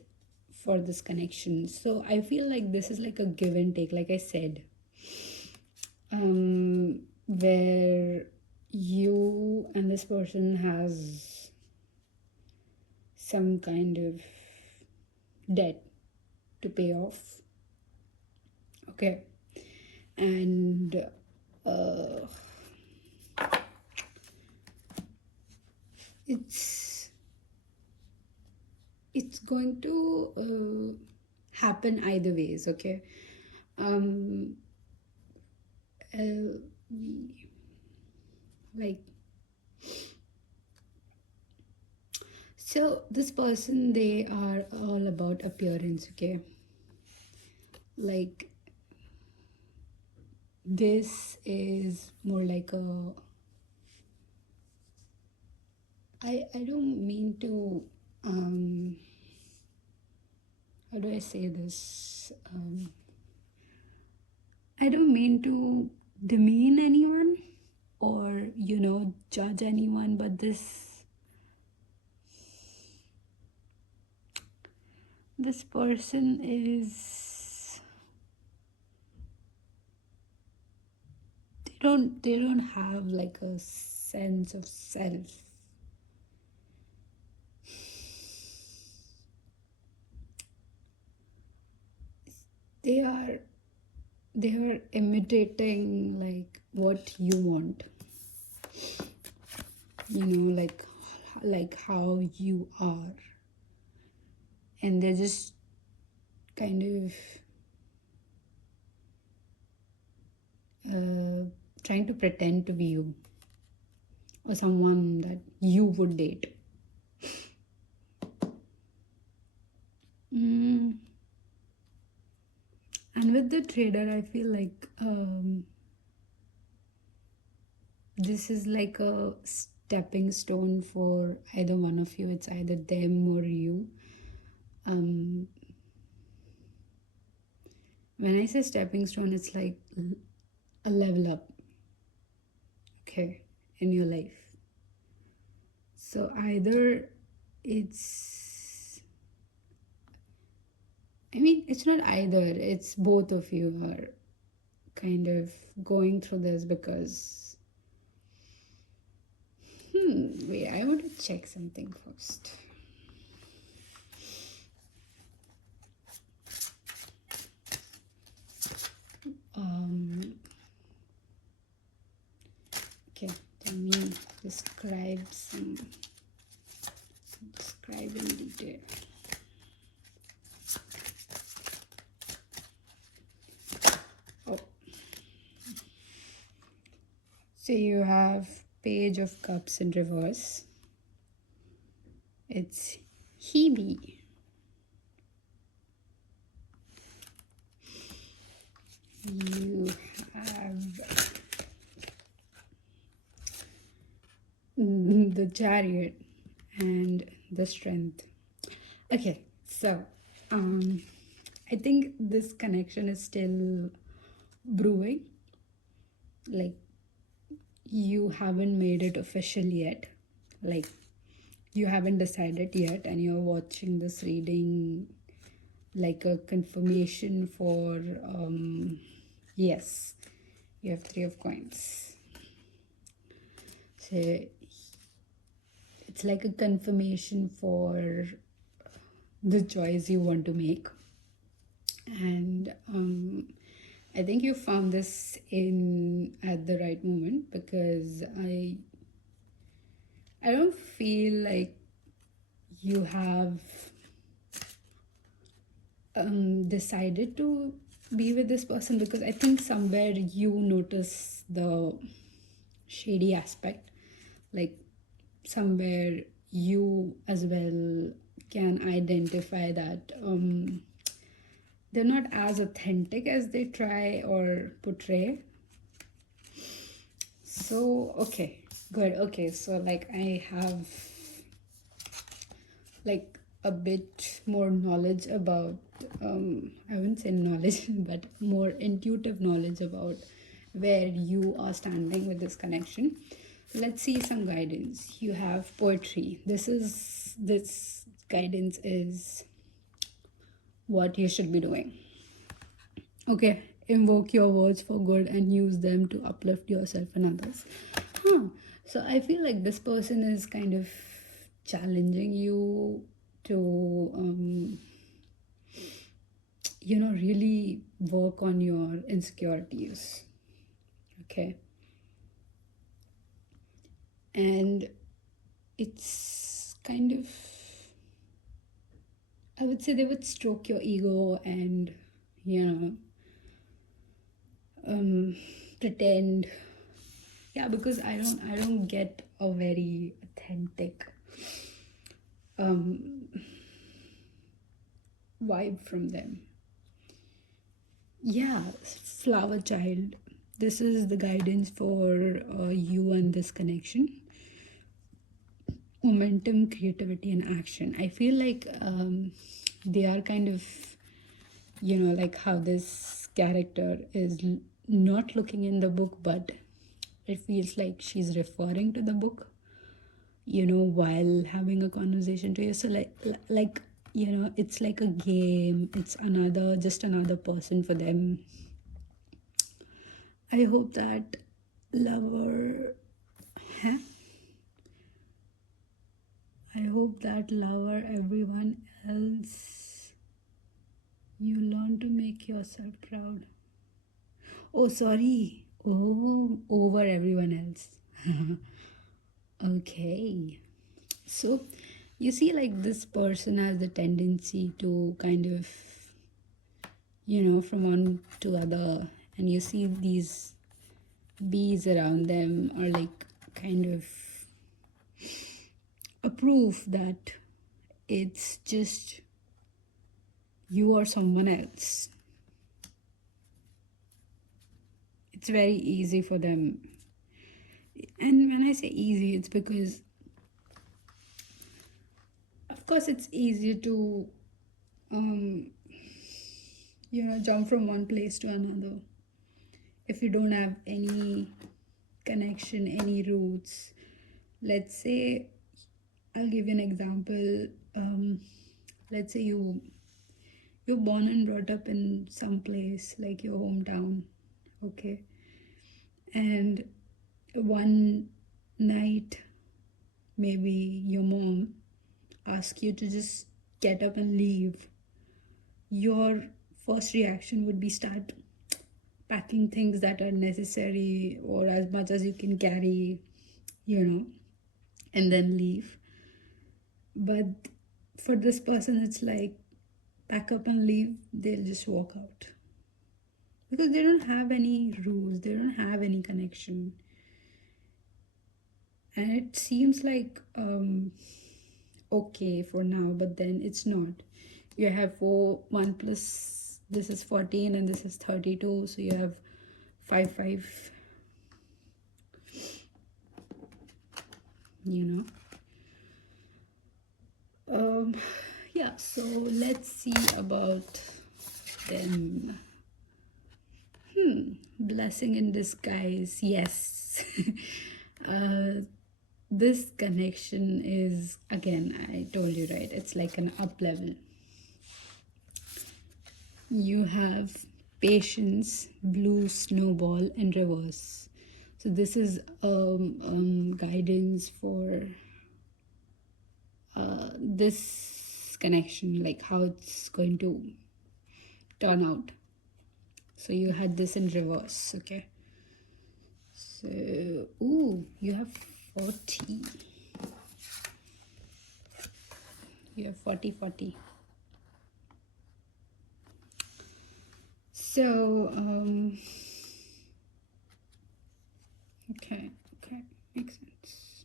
for this connection. So I feel like this is like a give and take, like I said, where you and this person has some kind of debt to pay off, okay? And it's going to happen either ways, okay? Like, so this person, they are all about appearance, okay? Like, this is more like a, I don't mean to how do I say this, I don't mean to demean anyone or, you know, judge anyone, but this person is, they don't have like a sense of self. They are imitating like what you want, you know, like how you are, and they're just kind of trying to pretend to be you or someone that you would date. And with the trader, I feel like this is like a stepping stone for either one of you. It's either them or you. When I say stepping stone, it's like a level up, okay, in your life. So either it's, I mean, it's not either, it's both of you are kind of going through this because, wait, I want to check something first. Okay, let me describe in detail. Oh, so you have Page of Cups in reverse. It's Hebe. You have the Chariot and the Strength. Okay, so I think this connection is still brewing. Like, you haven't made it official yet. Like, you haven't decided yet, and you're watching this reading like a confirmation for yes, you have 3 of Coins. So it's like a confirmation for the choice you want to make. And I think you found this in at the right moment, because I don't feel like you have decided to be with this person, because I think somewhere you notice the shady aspect, like somewhere you as well can identify that they're not as authentic as they try or portray. So okay, good. Okay, so like I have like a bit more knowledge about I wouldn't say knowledge but more intuitive knowledge about where you are standing with this connection. Let's see some guidance. You have poetry. This guidance is what you should be doing. Okay, invoke your words for good and use them to uplift yourself and others. So I feel like this person is kind of challenging you to really work on your insecurities. Okay, and it's kind of, I would say they would stroke your ego and pretend. Yeah, because I don't get a very authentic vibe from them. Yeah, flower child. This is the guidance for you and this connection. Momentum, creativity, and action. I feel like they are kind of, like how this character is not looking in the book, but it feels like she's referring to the book, while having a conversation to you. So like it's like a game. It's just another person for them. I hope that lover, everyone else, you learn to make yourself proud. Oh, sorry. Oh, over everyone else. Okay. So, you see, like this person has the tendency to kind of, from one to other, and you see these bees around them are like kind of a proof that it's just you or someone else. It's very easy for them. And when I say easy, it's because, of course, it's easier to, jump from one place to another if you don't have any connection, any roots. Let's say, I'll give you an example. Let's say you're born and brought up in some place like your hometown, okay? And one night, maybe your mom asks you to just get up and leave. Your first reaction would be start packing things that are necessary or as much as you can carry, and then leave. But for this person, it's like pack up and leave. They'll just walk out because they don't have any rules, they don't have any connection. And it seems like okay for now, but then it's not. You have 1 plus this is 14 and this is 32, so you have 5 yeah, so let's see about them. Blessing in disguise. Yes. This connection is, again, I told you, right, it's like an up level. You have patience, blue snowball, and reverse. So this is guidance for this connection, like how it's going to turn out. So you had this in reverse. Okay, so ooh, you have 40. You have 40. So okay, makes sense.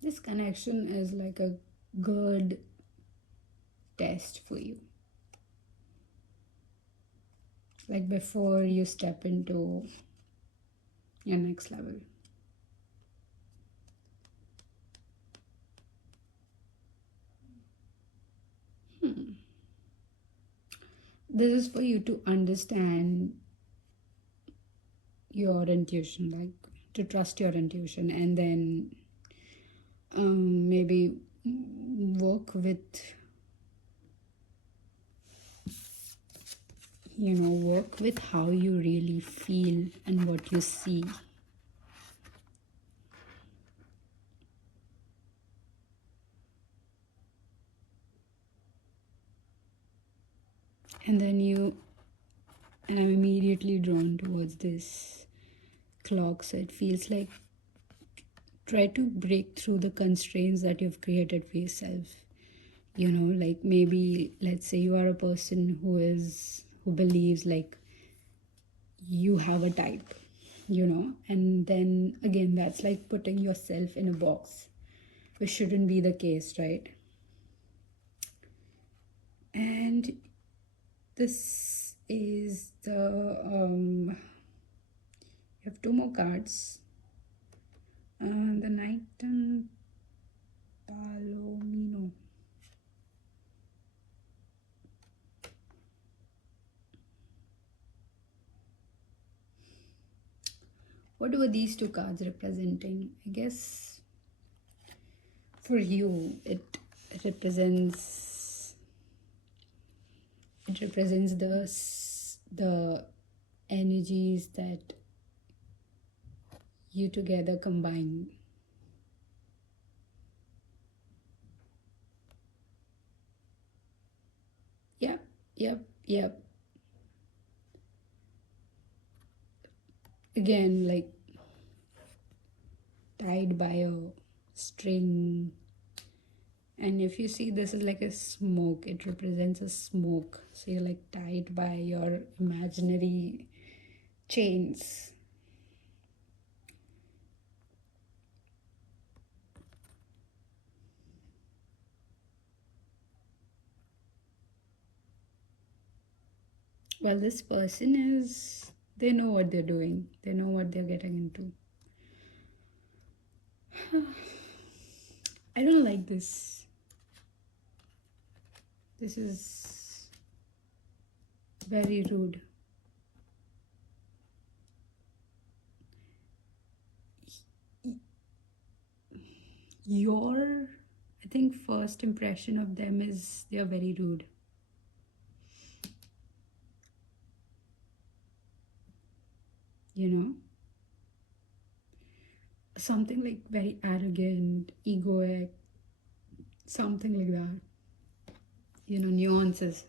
This connection is like a good test for you, like before you step into your next level. This is for you to understand your intuition, like to trust your intuition, and then maybe work with, work with how you really feel and what you see. And then and I'm immediately drawn towards this clock. So it feels like try to break through the constraints that you've created for yourself. Like maybe let's say you are a person who believes like you have a type, and then again, that's like putting yourself in a box, which shouldn't be the case, right? And this is you have 2 more cards. The Knight and Palomino. What were these 2 cards representing? I guess for you it represents the energies that you together combine. Yep. Again, like tied by a string. And if you see, this is like a smoke. It represents a smoke. So you're like tied by your imaginary chains. Well, this person they know what they're doing. They know what they're getting into. I don't like this. This is very rude. I think, first impression of them is they're very rude. Something like very arrogant, egoic, something like that. Nuances.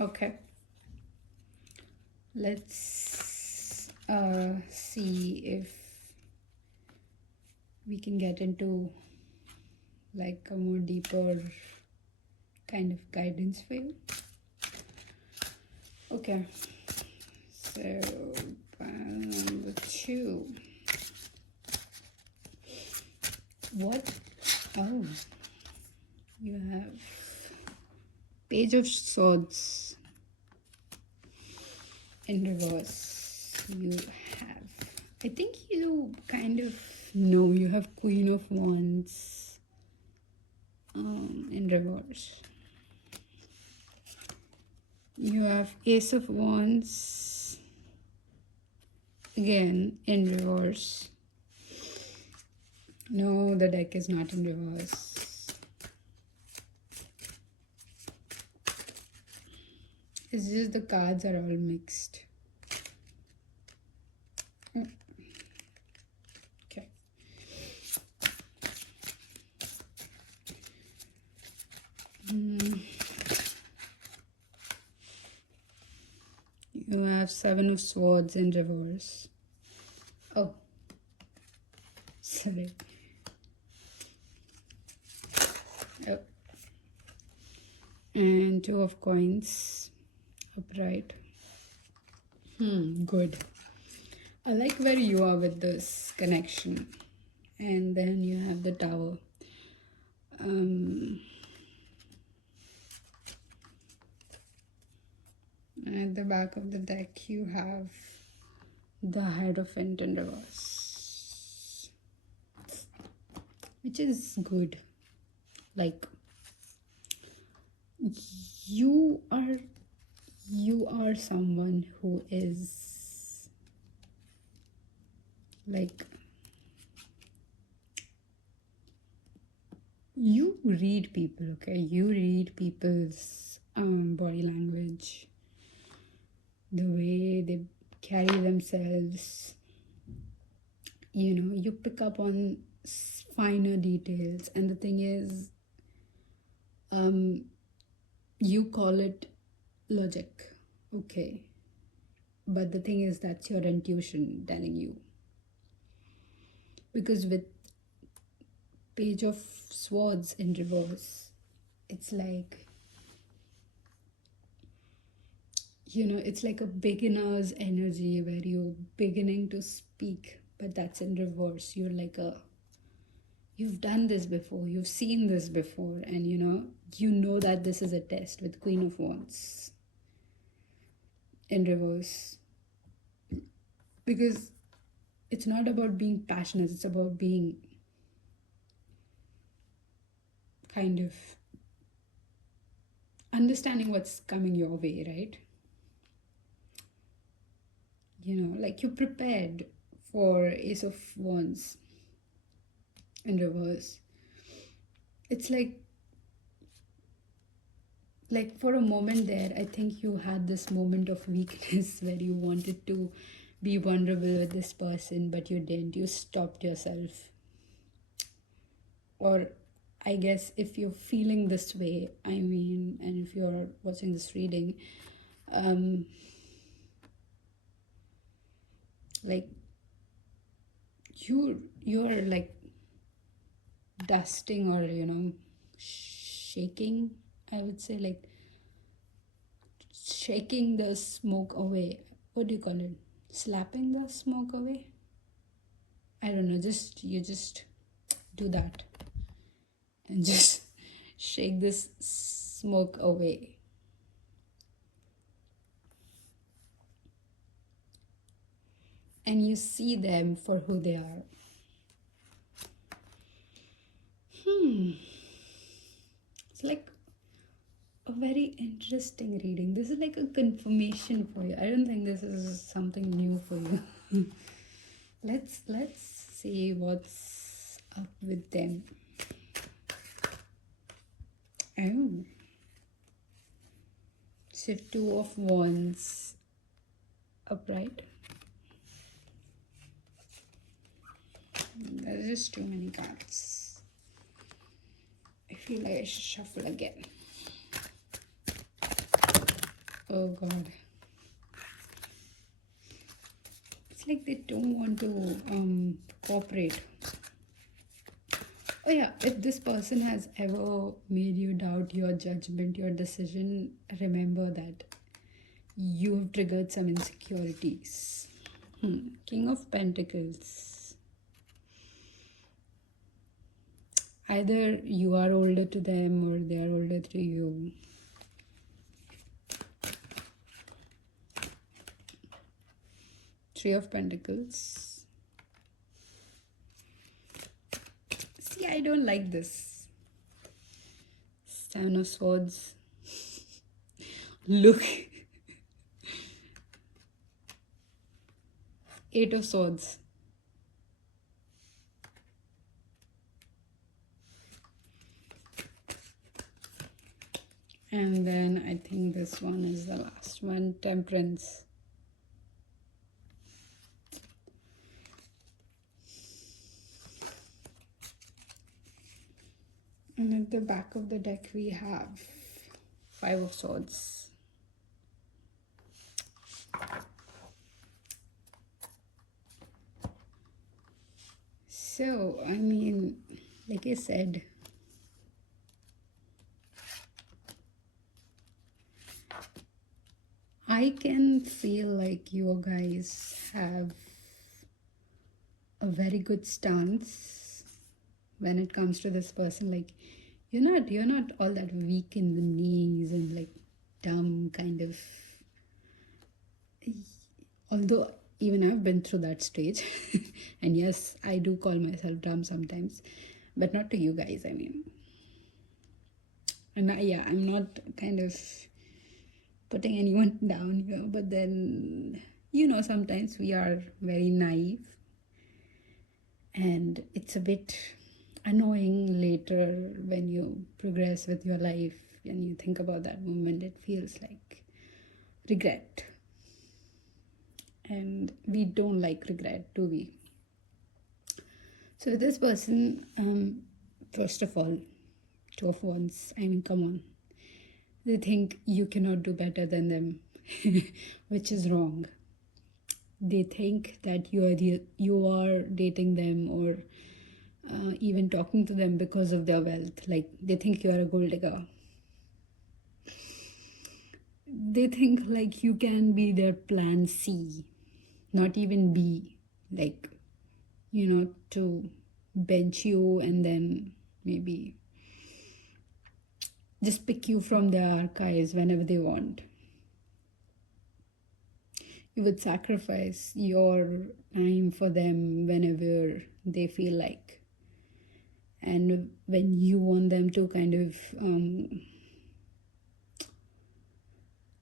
Okay. Let's see if we can get into like a more deeper kind of guidance for you. Okay. So pile number 2. What? Oh, you have Page of Swords in reverse. You have, I think you kind of know, you have Queen of Wands in reverse. You have Ace of Wands again in reverse. No, the deck is not in reverse. It's just the cards are all mixed. Okay. No, I have 7 of Swords in reverse. Oh, sorry. Oh. And 2 of Coins upright. Good. I like where you are with this connection. And then you have the Tower. At the back of the deck, you have the Hierophant in reverse, which is good. Like, you are someone who is like, you read people, okay? You read people's body language, the way they carry themselves. You know, you pick up on finer details, and the thing is, you call it logic, okay, but the thing is, that's your intuition telling you. Because with Page of Swords in reverse, it's like, you know, it's like a beginner's energy where you're beginning to speak, but that's in reverse. You're like you've done this before, you've seen this before, and you know that this is a test with Queen of Wands in reverse. Because it's not about being passionate, it's about being kind of understanding what's coming your way, right? You know, like you're prepared for Ace of Wands in reverse. It's like for a moment there, I think you had this moment of weakness where you wanted to be vulnerable with this person, but you didn't. You stopped yourself. Or I guess if you're feeling this way, I mean, and if you're watching this reading, like you're like dusting or shaking, I would say, like shaking the smoke away. What do you call it? Slapping the smoke away? I don't know, you just do that and just shake this smoke away. And you see them for who they are. It's like a very interesting reading. This is like a confirmation for you. I don't think this is something new for you. Let's see what's up with them. Oh. So 2 of Wands upright. There's just too many cards. I feel like I should shuffle again. Oh God. It's like they don't want to cooperate. Oh yeah, if this person has ever made you doubt your judgment, your decision, remember that you have triggered some insecurities. King of Pentacles. Either you are older to them or they are older to you. Three of Pentacles. See, I don't like this. 7 of Swords. Look. 8 of Swords. And then I think this one is the last one, Temperance. And at the back of the deck we have 5 of Swords. So, I mean, like I said, I can feel like you guys have a very good stance when it comes to this person. Like, you're not all that weak in the knees and like dumb kind of. Although even I've been through that stage, and yes, I do call myself dumb sometimes, but not to you guys. I mean, and yeah, I'm not kind of putting anyone down here, but then sometimes we are very naive, and it's a bit annoying later when you progress with your life and you think about that moment. It feels like regret, and we don't like regret, do we? So this person, first of all, 2 of Wands, I mean, come on, they think you cannot do better than them, which is wrong. They think that you are dating them or even talking to them because of their wealth. Like, they think you are a gold digger. They think like you can be their plan C, not even B. Like, to bench you and then maybe just pick you from their archives whenever they want. You would sacrifice your time for them whenever they feel like. And when you want them to kind of...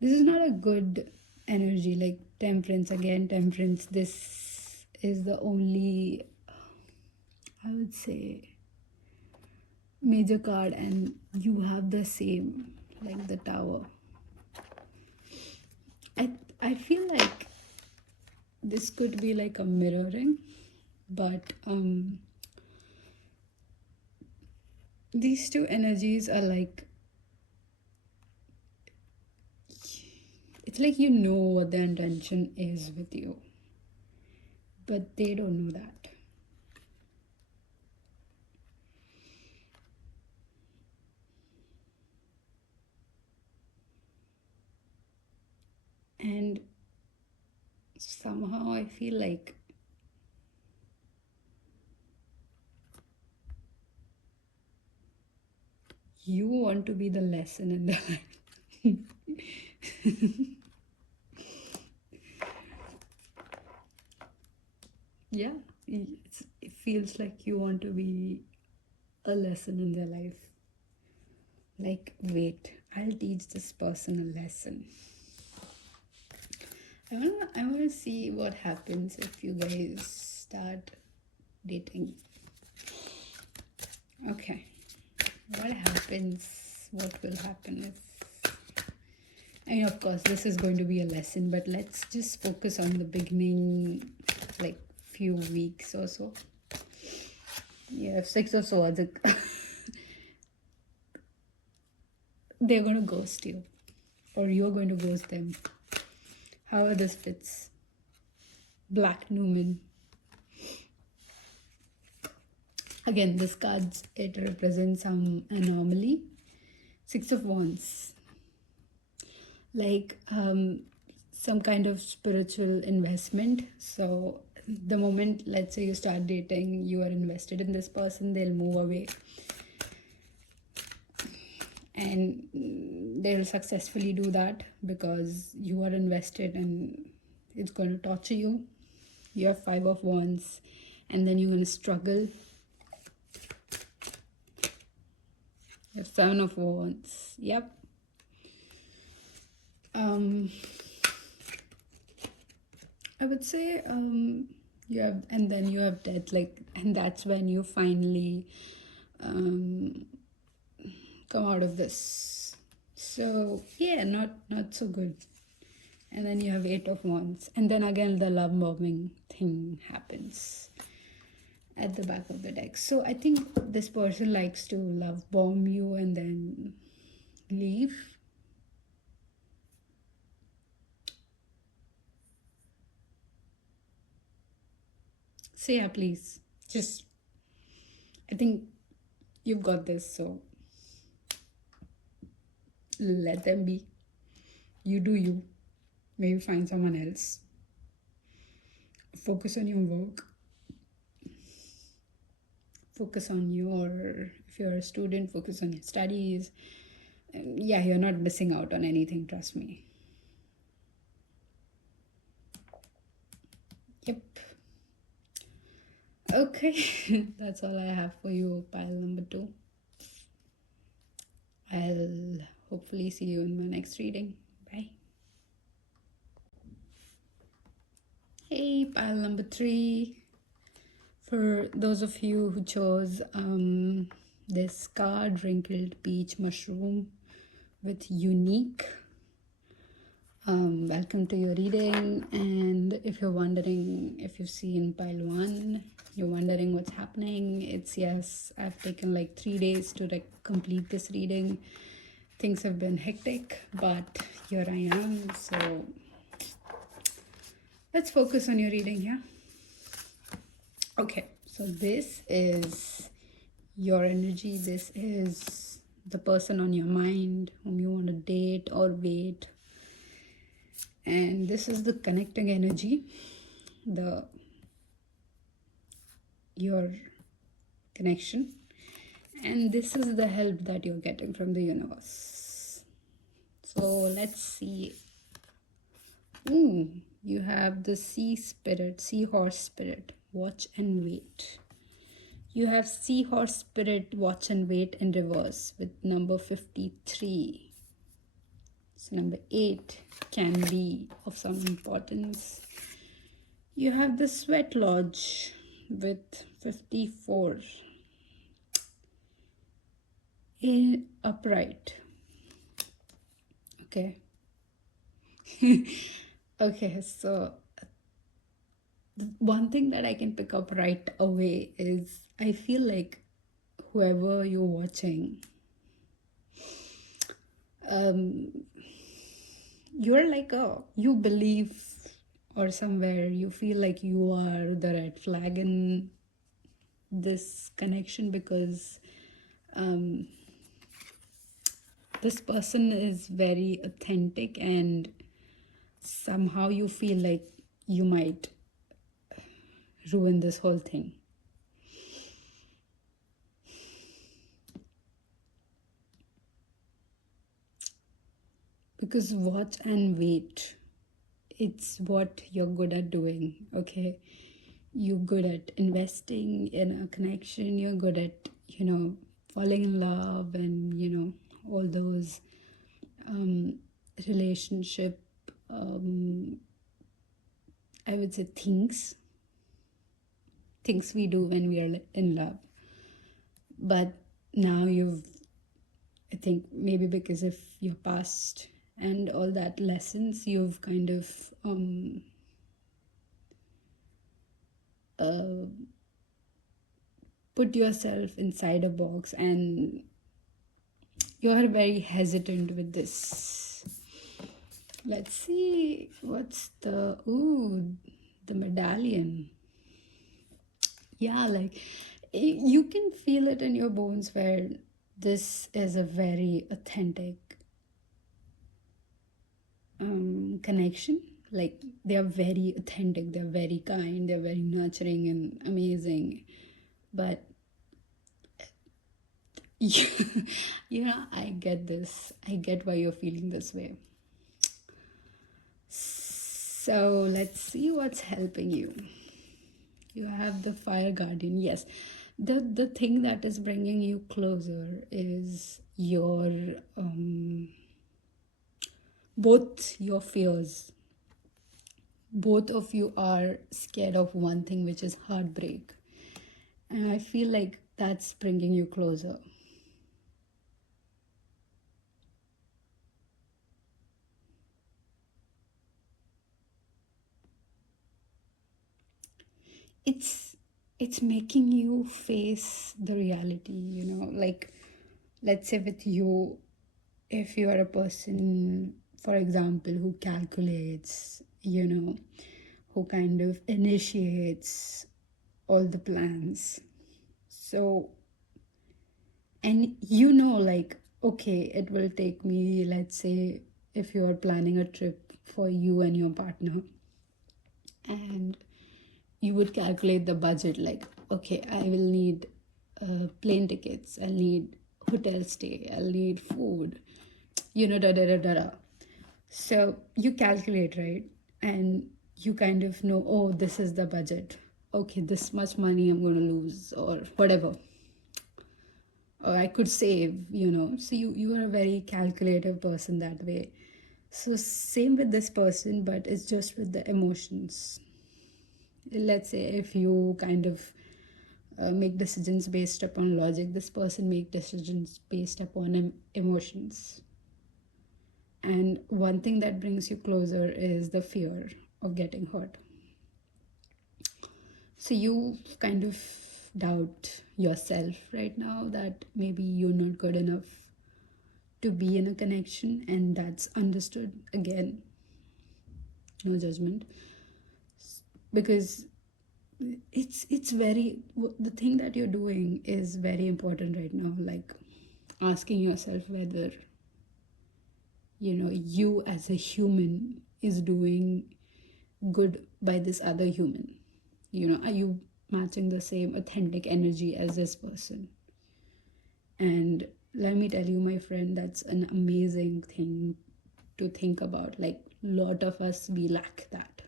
this is not a good energy. Like Temperance, again, Temperance, this is the only, I would say, major card, and you have the same, like the Tower. I feel like this could be like a mirroring, but these two energies are like, it's like you know what the intention is with you, but they don't know that. And somehow I feel like you want to be the lesson in their life. Yeah, it feels like you want to be a lesson in their life. Like, wait, I'll teach this person a lesson. I wanna see what happens if you guys start dating. Okay, what happens? What will happen if... I mean, of course, this is going to be a lesson, but let's just focus on the beginning, like few weeks or so. Yeah, 6 of Swords. They're going to ghost you, or you're going to ghost them. However this fits. Black Newman. Again, this card, it represents some anomaly. 6 of Wands. Like some kind of spiritual investment. So the moment, let's say, you start dating, you are invested in this person, they'll move away. And they'll successfully do that because you are invested, and it's going to torture you. You have 5 of Wands, and then you're going to struggle. You have 7 of Wands. Yep. I would say you have, and then you have death, like, and that's when you finally come out of this. So yeah, not so good. And then you have 8 of Wands, and then again the love bombing thing happens at the back of the deck. So I think this person likes to love bomb you and then leave. So yeah, please, just, I think you've got this, so let them be. You do you. Maybe find someone else. Focus on your work. Focus on if you're a student, focus on your studies. Yeah, you're not missing out on anything, trust me. Yep. Okay, that's all I have for you, pile number 2. I'll hopefully see you in my next reading. Bye. Hey, pile number 3. For those of you who chose this card, Wrinkled Peach Mushroom with Unique, welcome to your reading. And if you're wondering, if you've seen pile 1, you're wondering what's happening, it's yes, I've taken like 3 days to complete this reading. Things have been hectic, but here I am. So let's focus on your reading, yeah? Okay, so this is your energy. This is the person on your mind whom you want to date or wait. And this is the connecting energy, your connection. And this is the help that you're getting from the universe. So let's see. You have the seahorse spirit, watch and wait. You have seahorse spirit, watch and wait in reverse with number 53. So number 8 can be of some importance. You have the sweat lodge with 54. In upright. Okay. Okay, so the one thing that I can pick up right away is I feel like whoever you're watching, you're like you believe, or somewhere you feel like you are the red flag in this connection, because this person is very authentic, and somehow you feel like you might ruin this whole thing. Because watch and wait, it's what you're good at doing, okay? You're good at investing in a connection. You're good at, falling in love and, all those relationship, I would say things we do when we are in love. But now I think maybe because of your past and all that lessons, you've kind of put yourself inside a box, and you are very hesitant with this. Let's see, what's the medallion. Yeah, like you can feel it in your bones where this is a very authentic connection. Like they are very authentic, they're very kind, they're very nurturing and amazing. But I get this. I get why you're feeling this way. So let's see what's helping you. You have the fire guardian. Yes, the thing that is bringing you closer is your both your fears. Both of you are scared of one thing, which is heartbreak, and I feel like that's bringing you closer. It's making you face the reality, like let's say with you, if you are a person, for example, who calculates, who kind of initiates all the plans. So, and you know, like, okay, it will take me, let's say, if you are planning a trip for you and your partner, and you would calculate the budget, like, okay, I will need plane tickets, I'll need hotel stay, I'll need food, da da da da da. So you calculate, right? And you kind of know, oh, this is the budget. Okay, this much money I'm going to lose, or whatever. Or I could save, So you are a very calculative person that way. So same with this person, but it's just with the emotions. Let's say if you kind of make decisions based upon logic, this person make decisions based upon emotions. And one thing that brings you closer is the fear of getting hurt. So you kind of doubt yourself right now that maybe you're not good enough to be in a connection, and that's understood. Again, no judgment, because it's very, the thing that you're doing is very important right now, like asking yourself whether you as a human is doing good by this other human. Are you matching the same authentic energy as this person? And let me tell you, my friend, that's an amazing thing to think about. Like, lot of us, we lack that.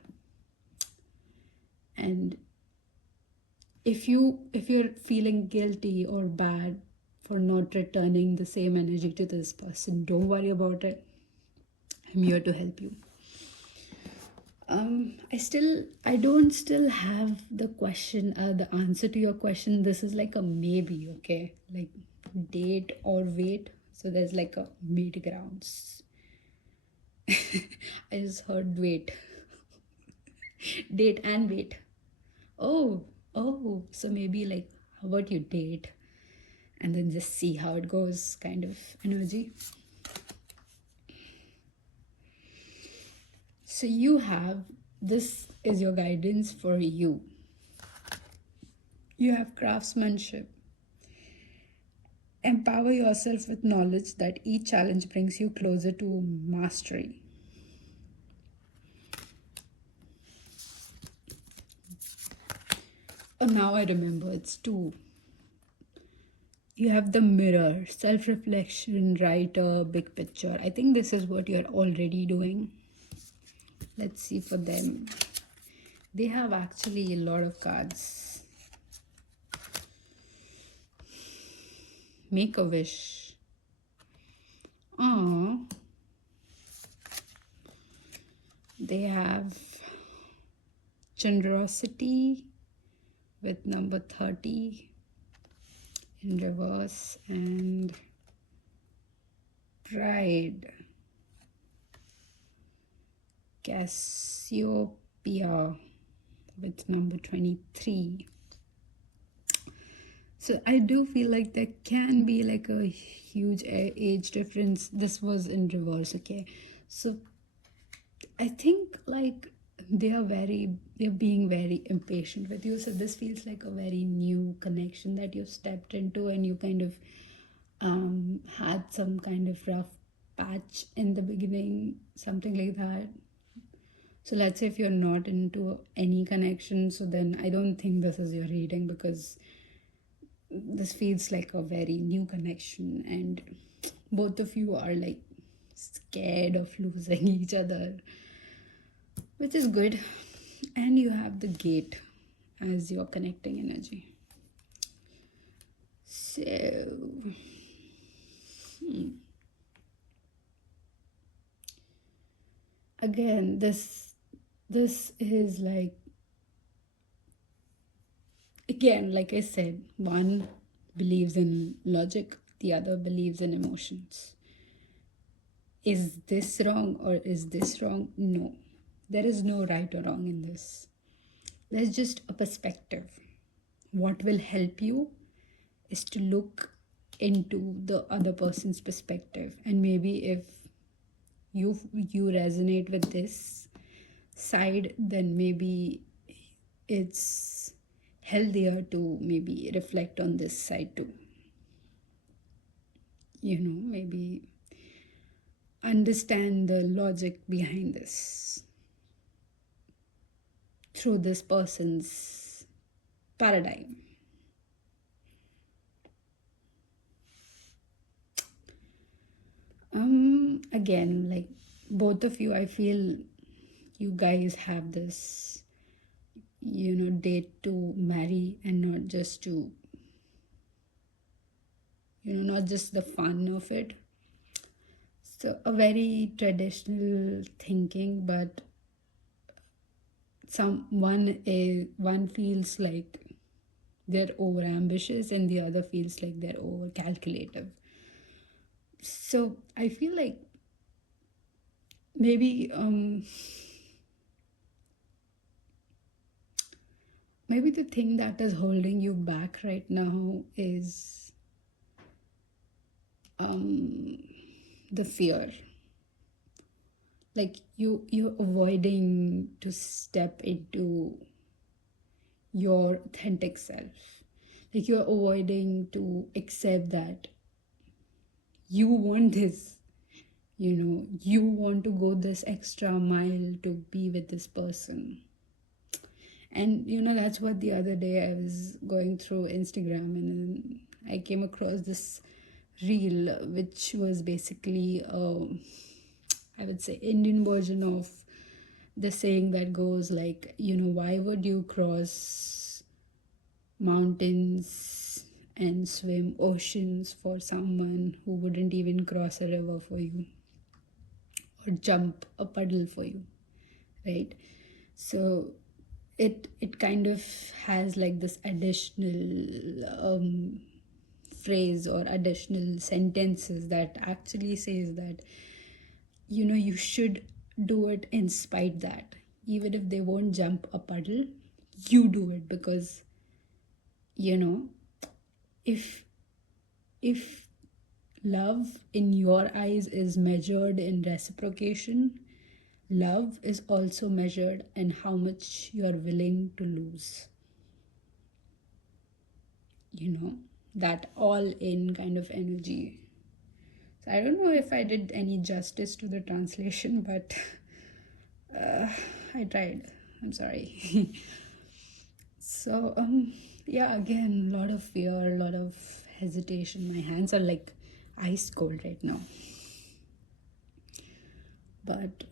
And if you're feeling guilty or bad for not returning the same energy to this person, don't worry about it. I'm here to help you. I don't still have the question, the answer to your question. This is like a maybe, okay? Like date or wait. So there's like a mid grounds. I just heard wait. Date and wait. Oh, so maybe like, how about you date and then just see how it goes, kind of energy. So you have, this is your guidance for you. You have craftsmanship. Empower yourself with knowledge that each challenge brings you closer to mastery. Oh, now I remember, it's 2. You have the mirror, self-reflection, writer, big picture. I think this is what you're already doing. Let's see for them. They have actually a lot of cards. Make a wish. They have generosity with number 30 in reverse, and pride. Cassiopeia with number 23. So I do feel like there can be like a huge age difference. This was in reverse, okay? So I think like they're being very impatient with you. So this feels like a very new connection that you've stepped into, and you kind of had some kind of rough patch in the beginning, something like that. So let's say if you're not into any connection, so then I don't think this is your reading, because this feels like a very new connection, and both of you are like scared of losing each other, which is good. And you have the gate as your connecting energy. So again, this is like, again, like I said, one believes in logic, the other believes in emotions. Is this wrong or is this wrong? No. There is no right or wrong in this. There's just a perspective. What will help you is to look into the other person's perspective. And maybe if you resonate with this side, then maybe it's healthier to maybe reflect on this side too. Maybe understand the logic behind this through this person's paradigm. Again, like both of you, I feel you guys have this, date to marry, and not just to, not just the fun of it. So a very traditional thinking, but one feels like they're over ambitious and the other feels like they're over calculative. So I feel like maybe maybe the thing that is holding you back right now is the fear. Like you're avoiding to step into your authentic self. Like you're avoiding to accept that you want this, you want to go this extra mile to be with this person. And that's what the other day I was going through Instagram, and then I came across this reel which was basically I would say Indian version of the saying that goes like, why would you cross mountains and swim oceans for someone who wouldn't even cross a river for you or jump a puddle for you, right? So it kind of has like this additional phrase or additional sentences that actually says that you should do it in spite that even if they won't jump a puddle, you do it, because if love in your eyes is measured in reciprocation, love is also measured in how much you're willing to lose. That all in kind of energy. So I don't know if I did any justice to the translation, but I tried. I'm sorry. So yeah, again, a lot of fear, a lot of hesitation. My hands are like ice cold right now. But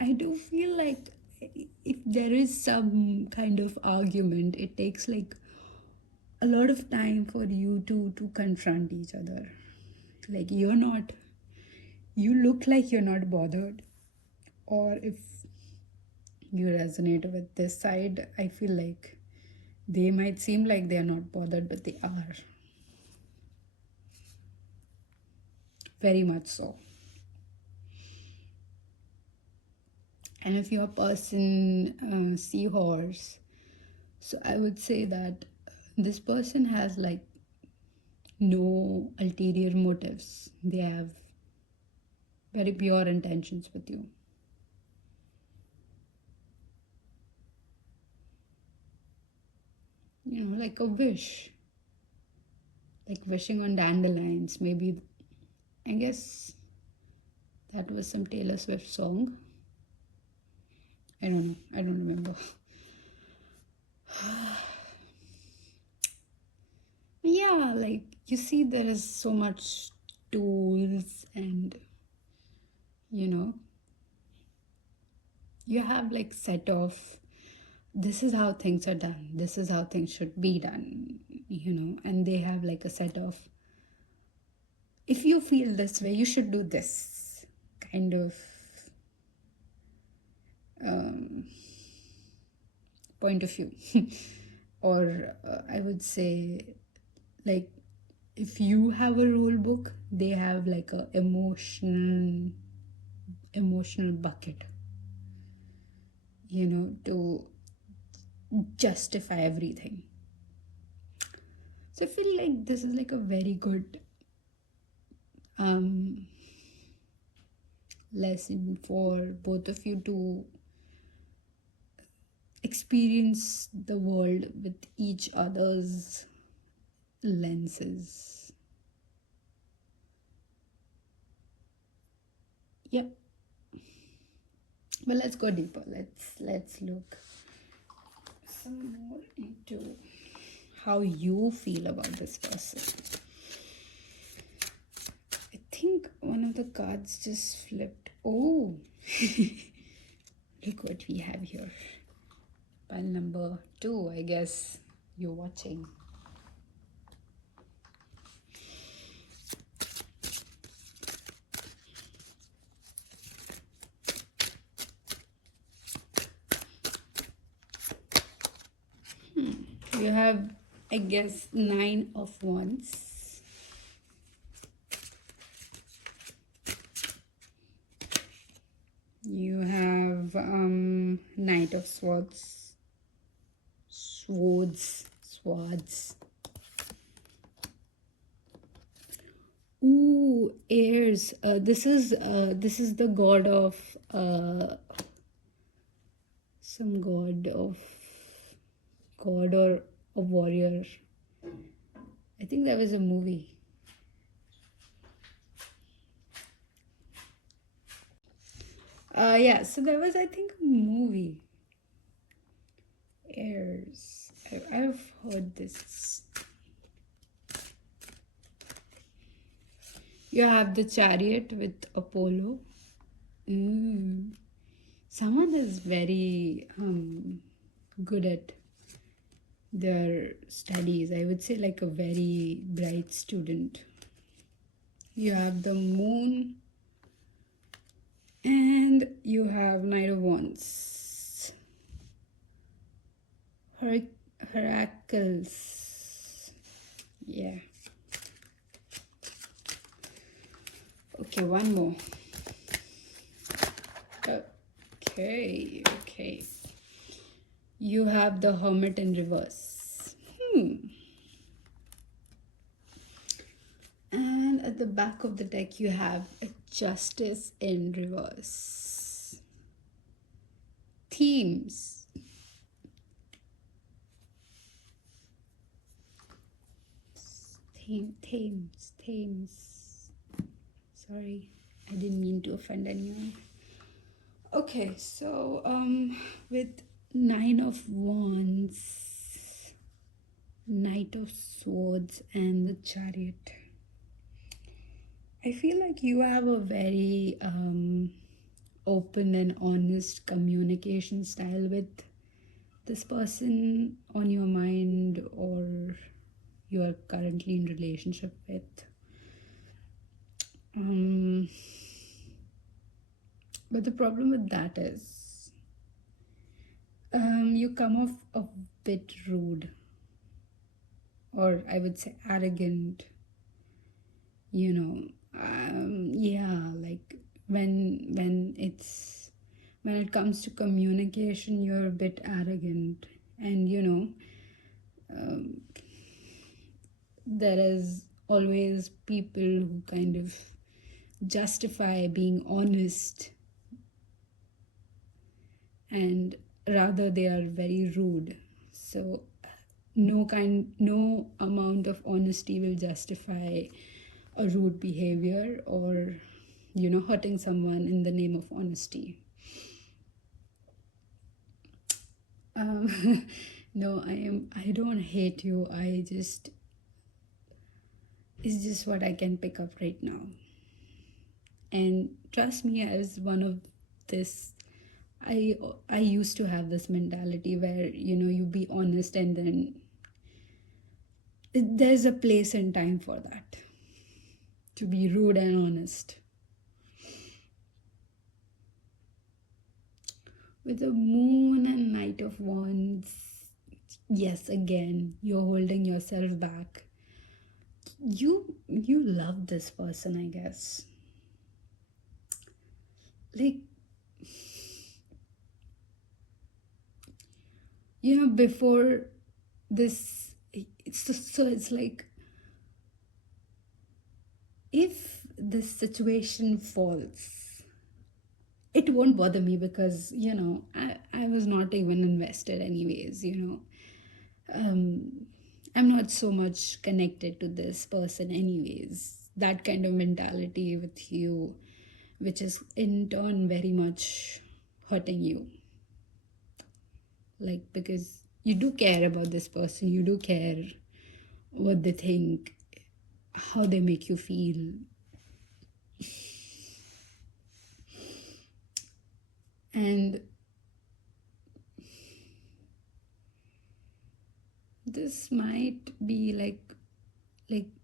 I do feel like if there is some kind of argument, it takes like a lot of time for you to confront each other. Like you look like you're not bothered, or if you resonate with this side, I feel like they might seem like they are not bothered, but they are. Very much so. And if you're a person, seahorse, so I would say that this person has like no ulterior motives. They have very pure intentions with you. Like a wish. Like wishing on dandelions. Maybe, I guess that was some Taylor Swift song. I don't know. I don't remember. Yeah, like you see, there is so much tools, and you have like set of, this is how things are done, this is how things should be done, and they have like a set of, if you feel this way, you should do this kind of point of view. Or I would say, like, if you have a rule book, they have like a emotional bucket, to justify everything. So I feel like this is like a very good lesson for both of you to experience the world with each other's lenses. Yep. But let's go deeper. Let's look some more into how you feel about this person. I think one of the cards just flipped. Oh, look what we have here. Pile number 2, I guess you're watching. You have, I guess, 9 of Wands. You have Knight of Swords. Swords. Ooh, heirs. This is the god of some god or a warrior. I think that was a movie. Yeah, so there was, I think, a movie. Heirs. I've heard this. You have the Chariot with Apollo. Someone is very good at their studies. I would say like a very bright student. You have the Moon. And you have Knight of Wands. Heracles. Yeah. Okay, one more. Okay. You have the Hermit in reverse. And at the back of the deck, you have a Justice in reverse. Themes. Themes. Sorry, I didn't mean to offend anyone. Okay, so with 9 of Wands, Knight of Swords, and the Chariot, I feel like you have a very open and honest communication style with this person on your mind or you are currently in relationship with. But the problem with that is you come off a bit rude, or I would say arrogant, yeah, like when it comes to communication, you're a bit arrogant, and there is always people who kind of justify being honest, and rather they are very rude. So no amount of honesty will justify a rude behavior or hurting someone in the name of honesty. No, I don't hate you. It's just what I can pick up right now. And trust me, as one of this, I used to have this mentality where you be honest, and then there's a place and time for that, to be rude and honest. With the Moon and Knight of Wands, yes, again, you're holding yourself back. You love this person, I guess. Like, before this, it's like, if this situation falls, it won't bother me because I was not even invested anyways, you know. I'm not so much connected to this person anyways. That kind of mentality with you, which is in turn very much hurting you. Like, because you do care about this person, you do care what they think, how they make you feel. And this might be like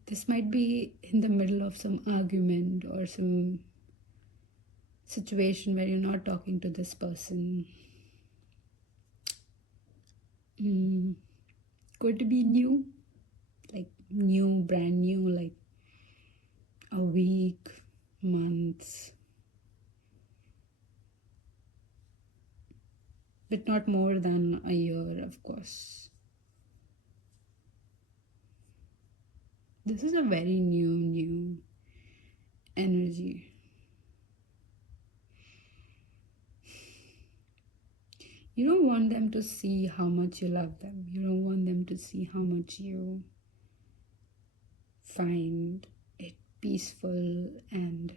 this might be in the middle of some argument or some situation where you're not talking to this person. Could be new, like new, brand new, like a week, months, but not more than a year, of course. This is a very new energy. You don't want them to see how much you love them. You don't want them to see how much you find it peaceful, and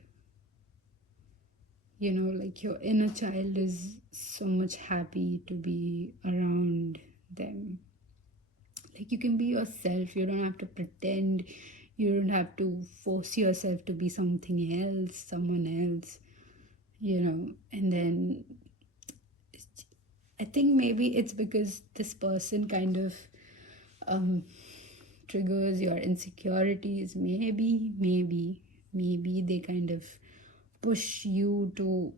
you know, like your inner child is so much happy to be around them. Like, you can be yourself. You don't have to pretend. You don't have to force yourself to be something else, someone else, you know. And then I think maybe it's because this person kind of triggers your insecurities. Maybe they kind of push you to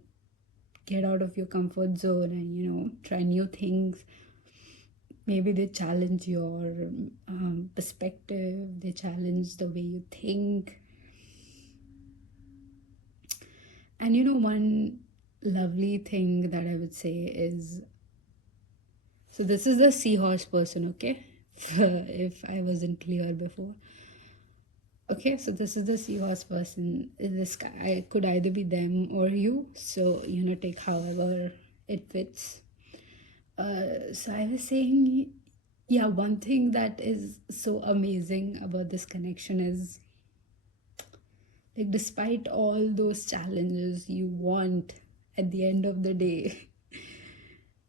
get out of your comfort zone and, you know, try new things. Maybe they challenge your perspective, they challenge the way you think. And you know, one lovely thing that I would say is, so this is the seahorse person, okay? If I wasn't clear before. Okay, so this is the seahorse person. This guy could either be them or you. So, you know, take however it fits. So I was saying, yeah, one thing that is so amazing about this connection is, like, despite all those challenges, you want at the end of the day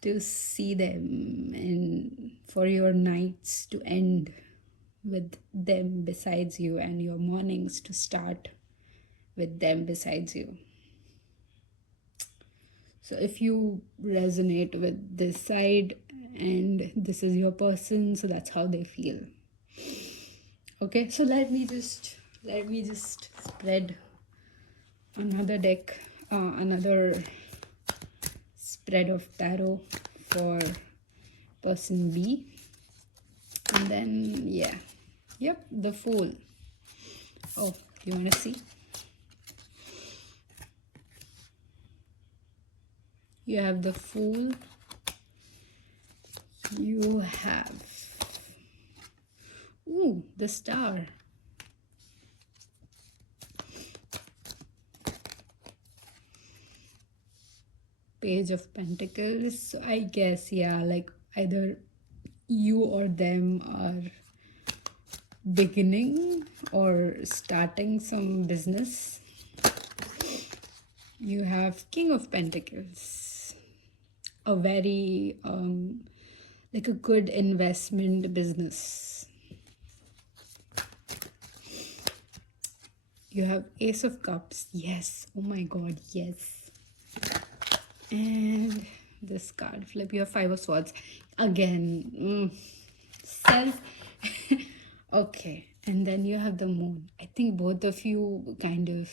to see them and for your nights to end with them besides you and your mornings to start with them besides you. So if you resonate with this side and this is your person, so that's how they feel. Okay, so let me just spread another deck, another spread of tarot for person B. And then, yep, the Fool. Oh, you want to see? You have the Fool. You have, ooh, the Star. Page of Pentacles. So I guess, yeah, like either you or them are beginning or starting some business. You have King of Pentacles, a very like a good investment business. You have Ace of Cups. Yes, oh my god, yes. And this card flip, you have Five of Swords again. Self. Okay, and then you have the Moon. I think both of you kind of,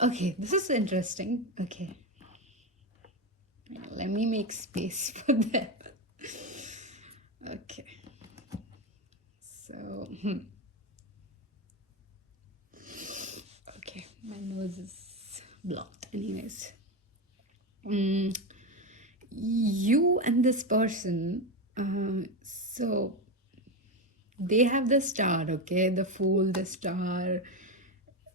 okay, this is interesting. Okay, let me make space for that. Okay, so okay, my nose is blocked anyways. You and this person, so they have the Star, okay, the Fool, the Star,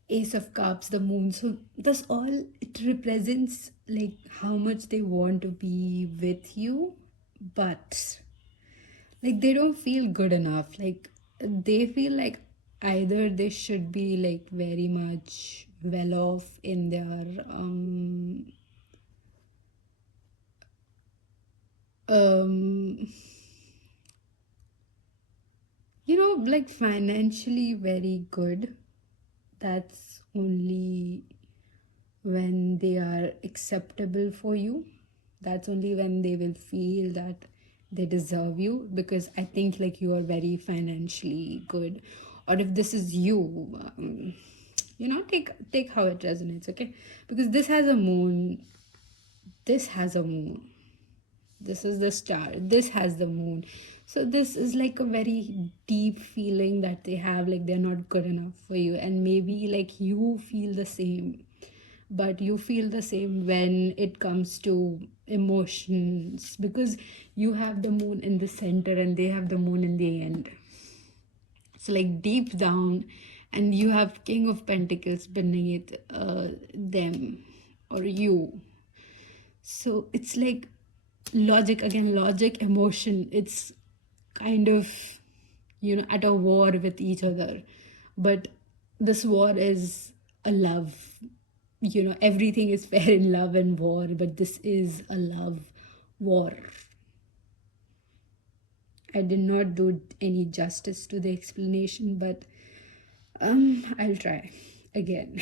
Ace of Cups, the moon. So this all, it represents like how much they want to be with you, but like they don't feel good enough. Like they feel like either they should be like very much well off in their um like financially very good. That's only when they are acceptable for you. That's only when they will feel that they deserve you, because I think like you are very financially good. Or if this is you, take how it resonates, okay? Because this has a moon, this has a moon, this is the star, this has the moon. So this is like a very deep feeling that they have, like they're not good enough for you, and maybe like you feel the same. But you feel the same when it comes to emotions, because you have the moon in the center and they have the moon in the end. So like deep down, and you have King of Pentacles beneath them or you. So it's like logic again, logic, emotion. It's kind of, at a war with each other. But this war is a love. Everything is fair in love and war, but this is a love war. I did not do any justice to the explanation, but I'll try again.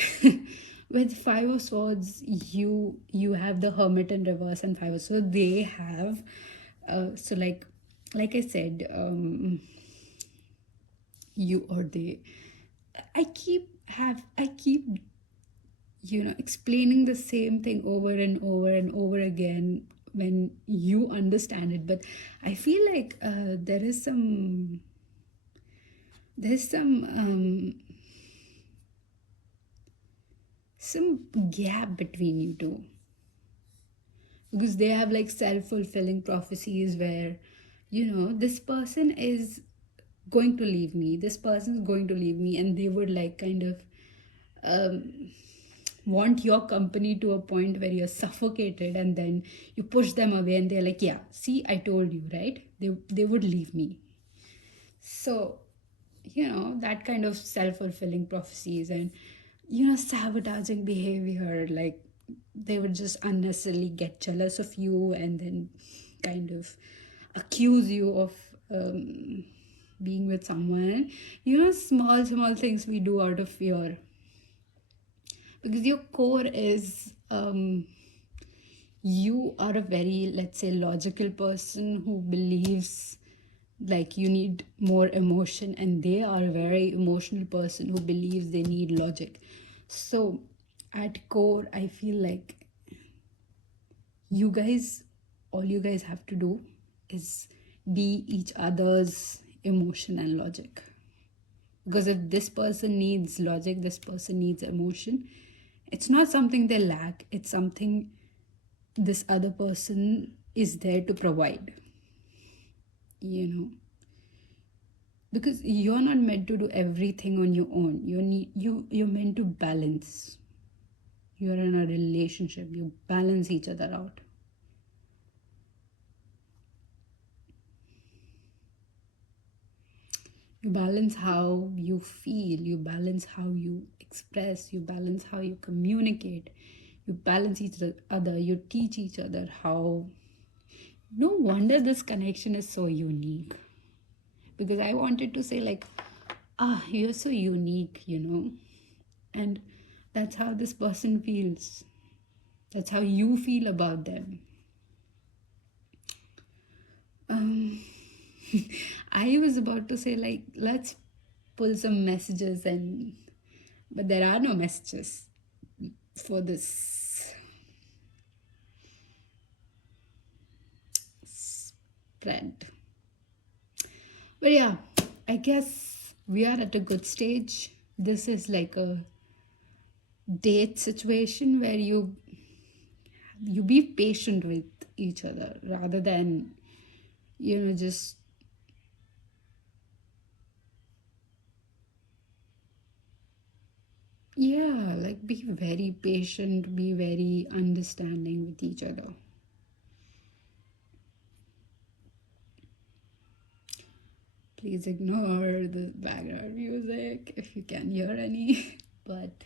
With Five of Swords, you have the Hermit in reverse and Five of Swords. So they have, so like I said, you or they. I keep explaining the same thing over and over and over again when you understand it, but I feel like there's some gap between you two, because they have like self-fulfilling prophecies where this person is going to leave me, this person is going to leave me, and they would like kind of want your company to a point where you're suffocated, and then you push them away and they're like, yeah, see, I told you, right? They would leave me. So that kind of self-fulfilling prophecies, and sabotaging behavior, like they would just unnecessarily get jealous of you and then kind of accuse you of being with someone. Small things we do out of fear, because your core is you are a very, let's say, logical person who believes like you need more emotion, and they are a very emotional person who believes they need logic. So at core, I feel like all you guys have to do is be each other's emotion and logic. Because if this person needs logic, this person needs emotion, it's not something they lack, it's something this other person is there to provide. Because you're not meant to do everything on your own. You're meant to balance. You're in a relationship, you balance each other out. You balance how you feel, you balance how you express, you balance how you communicate, you balance each other, you teach each other how. No wonder this connection is so unique. Because I wanted to say like, you're so unique, and that's how this person feels. That's how you feel about them. I was about to say like, let's pull some messages, but there are no messages for this spread. But yeah, I guess we are at a good stage. This is like a date situation where you be patient with each other rather than just yeah, like be very patient, be very understanding with each other. Please ignore the background music if you can hear any. But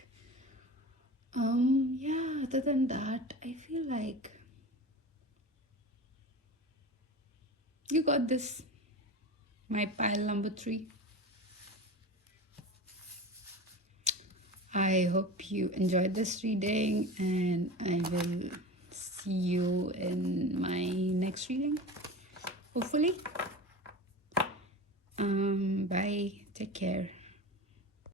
yeah, other than that, I feel like you got this. My pile number 3. I hope you enjoyed this reading, and I will see you in my next reading, hopefully. Bye. Take care.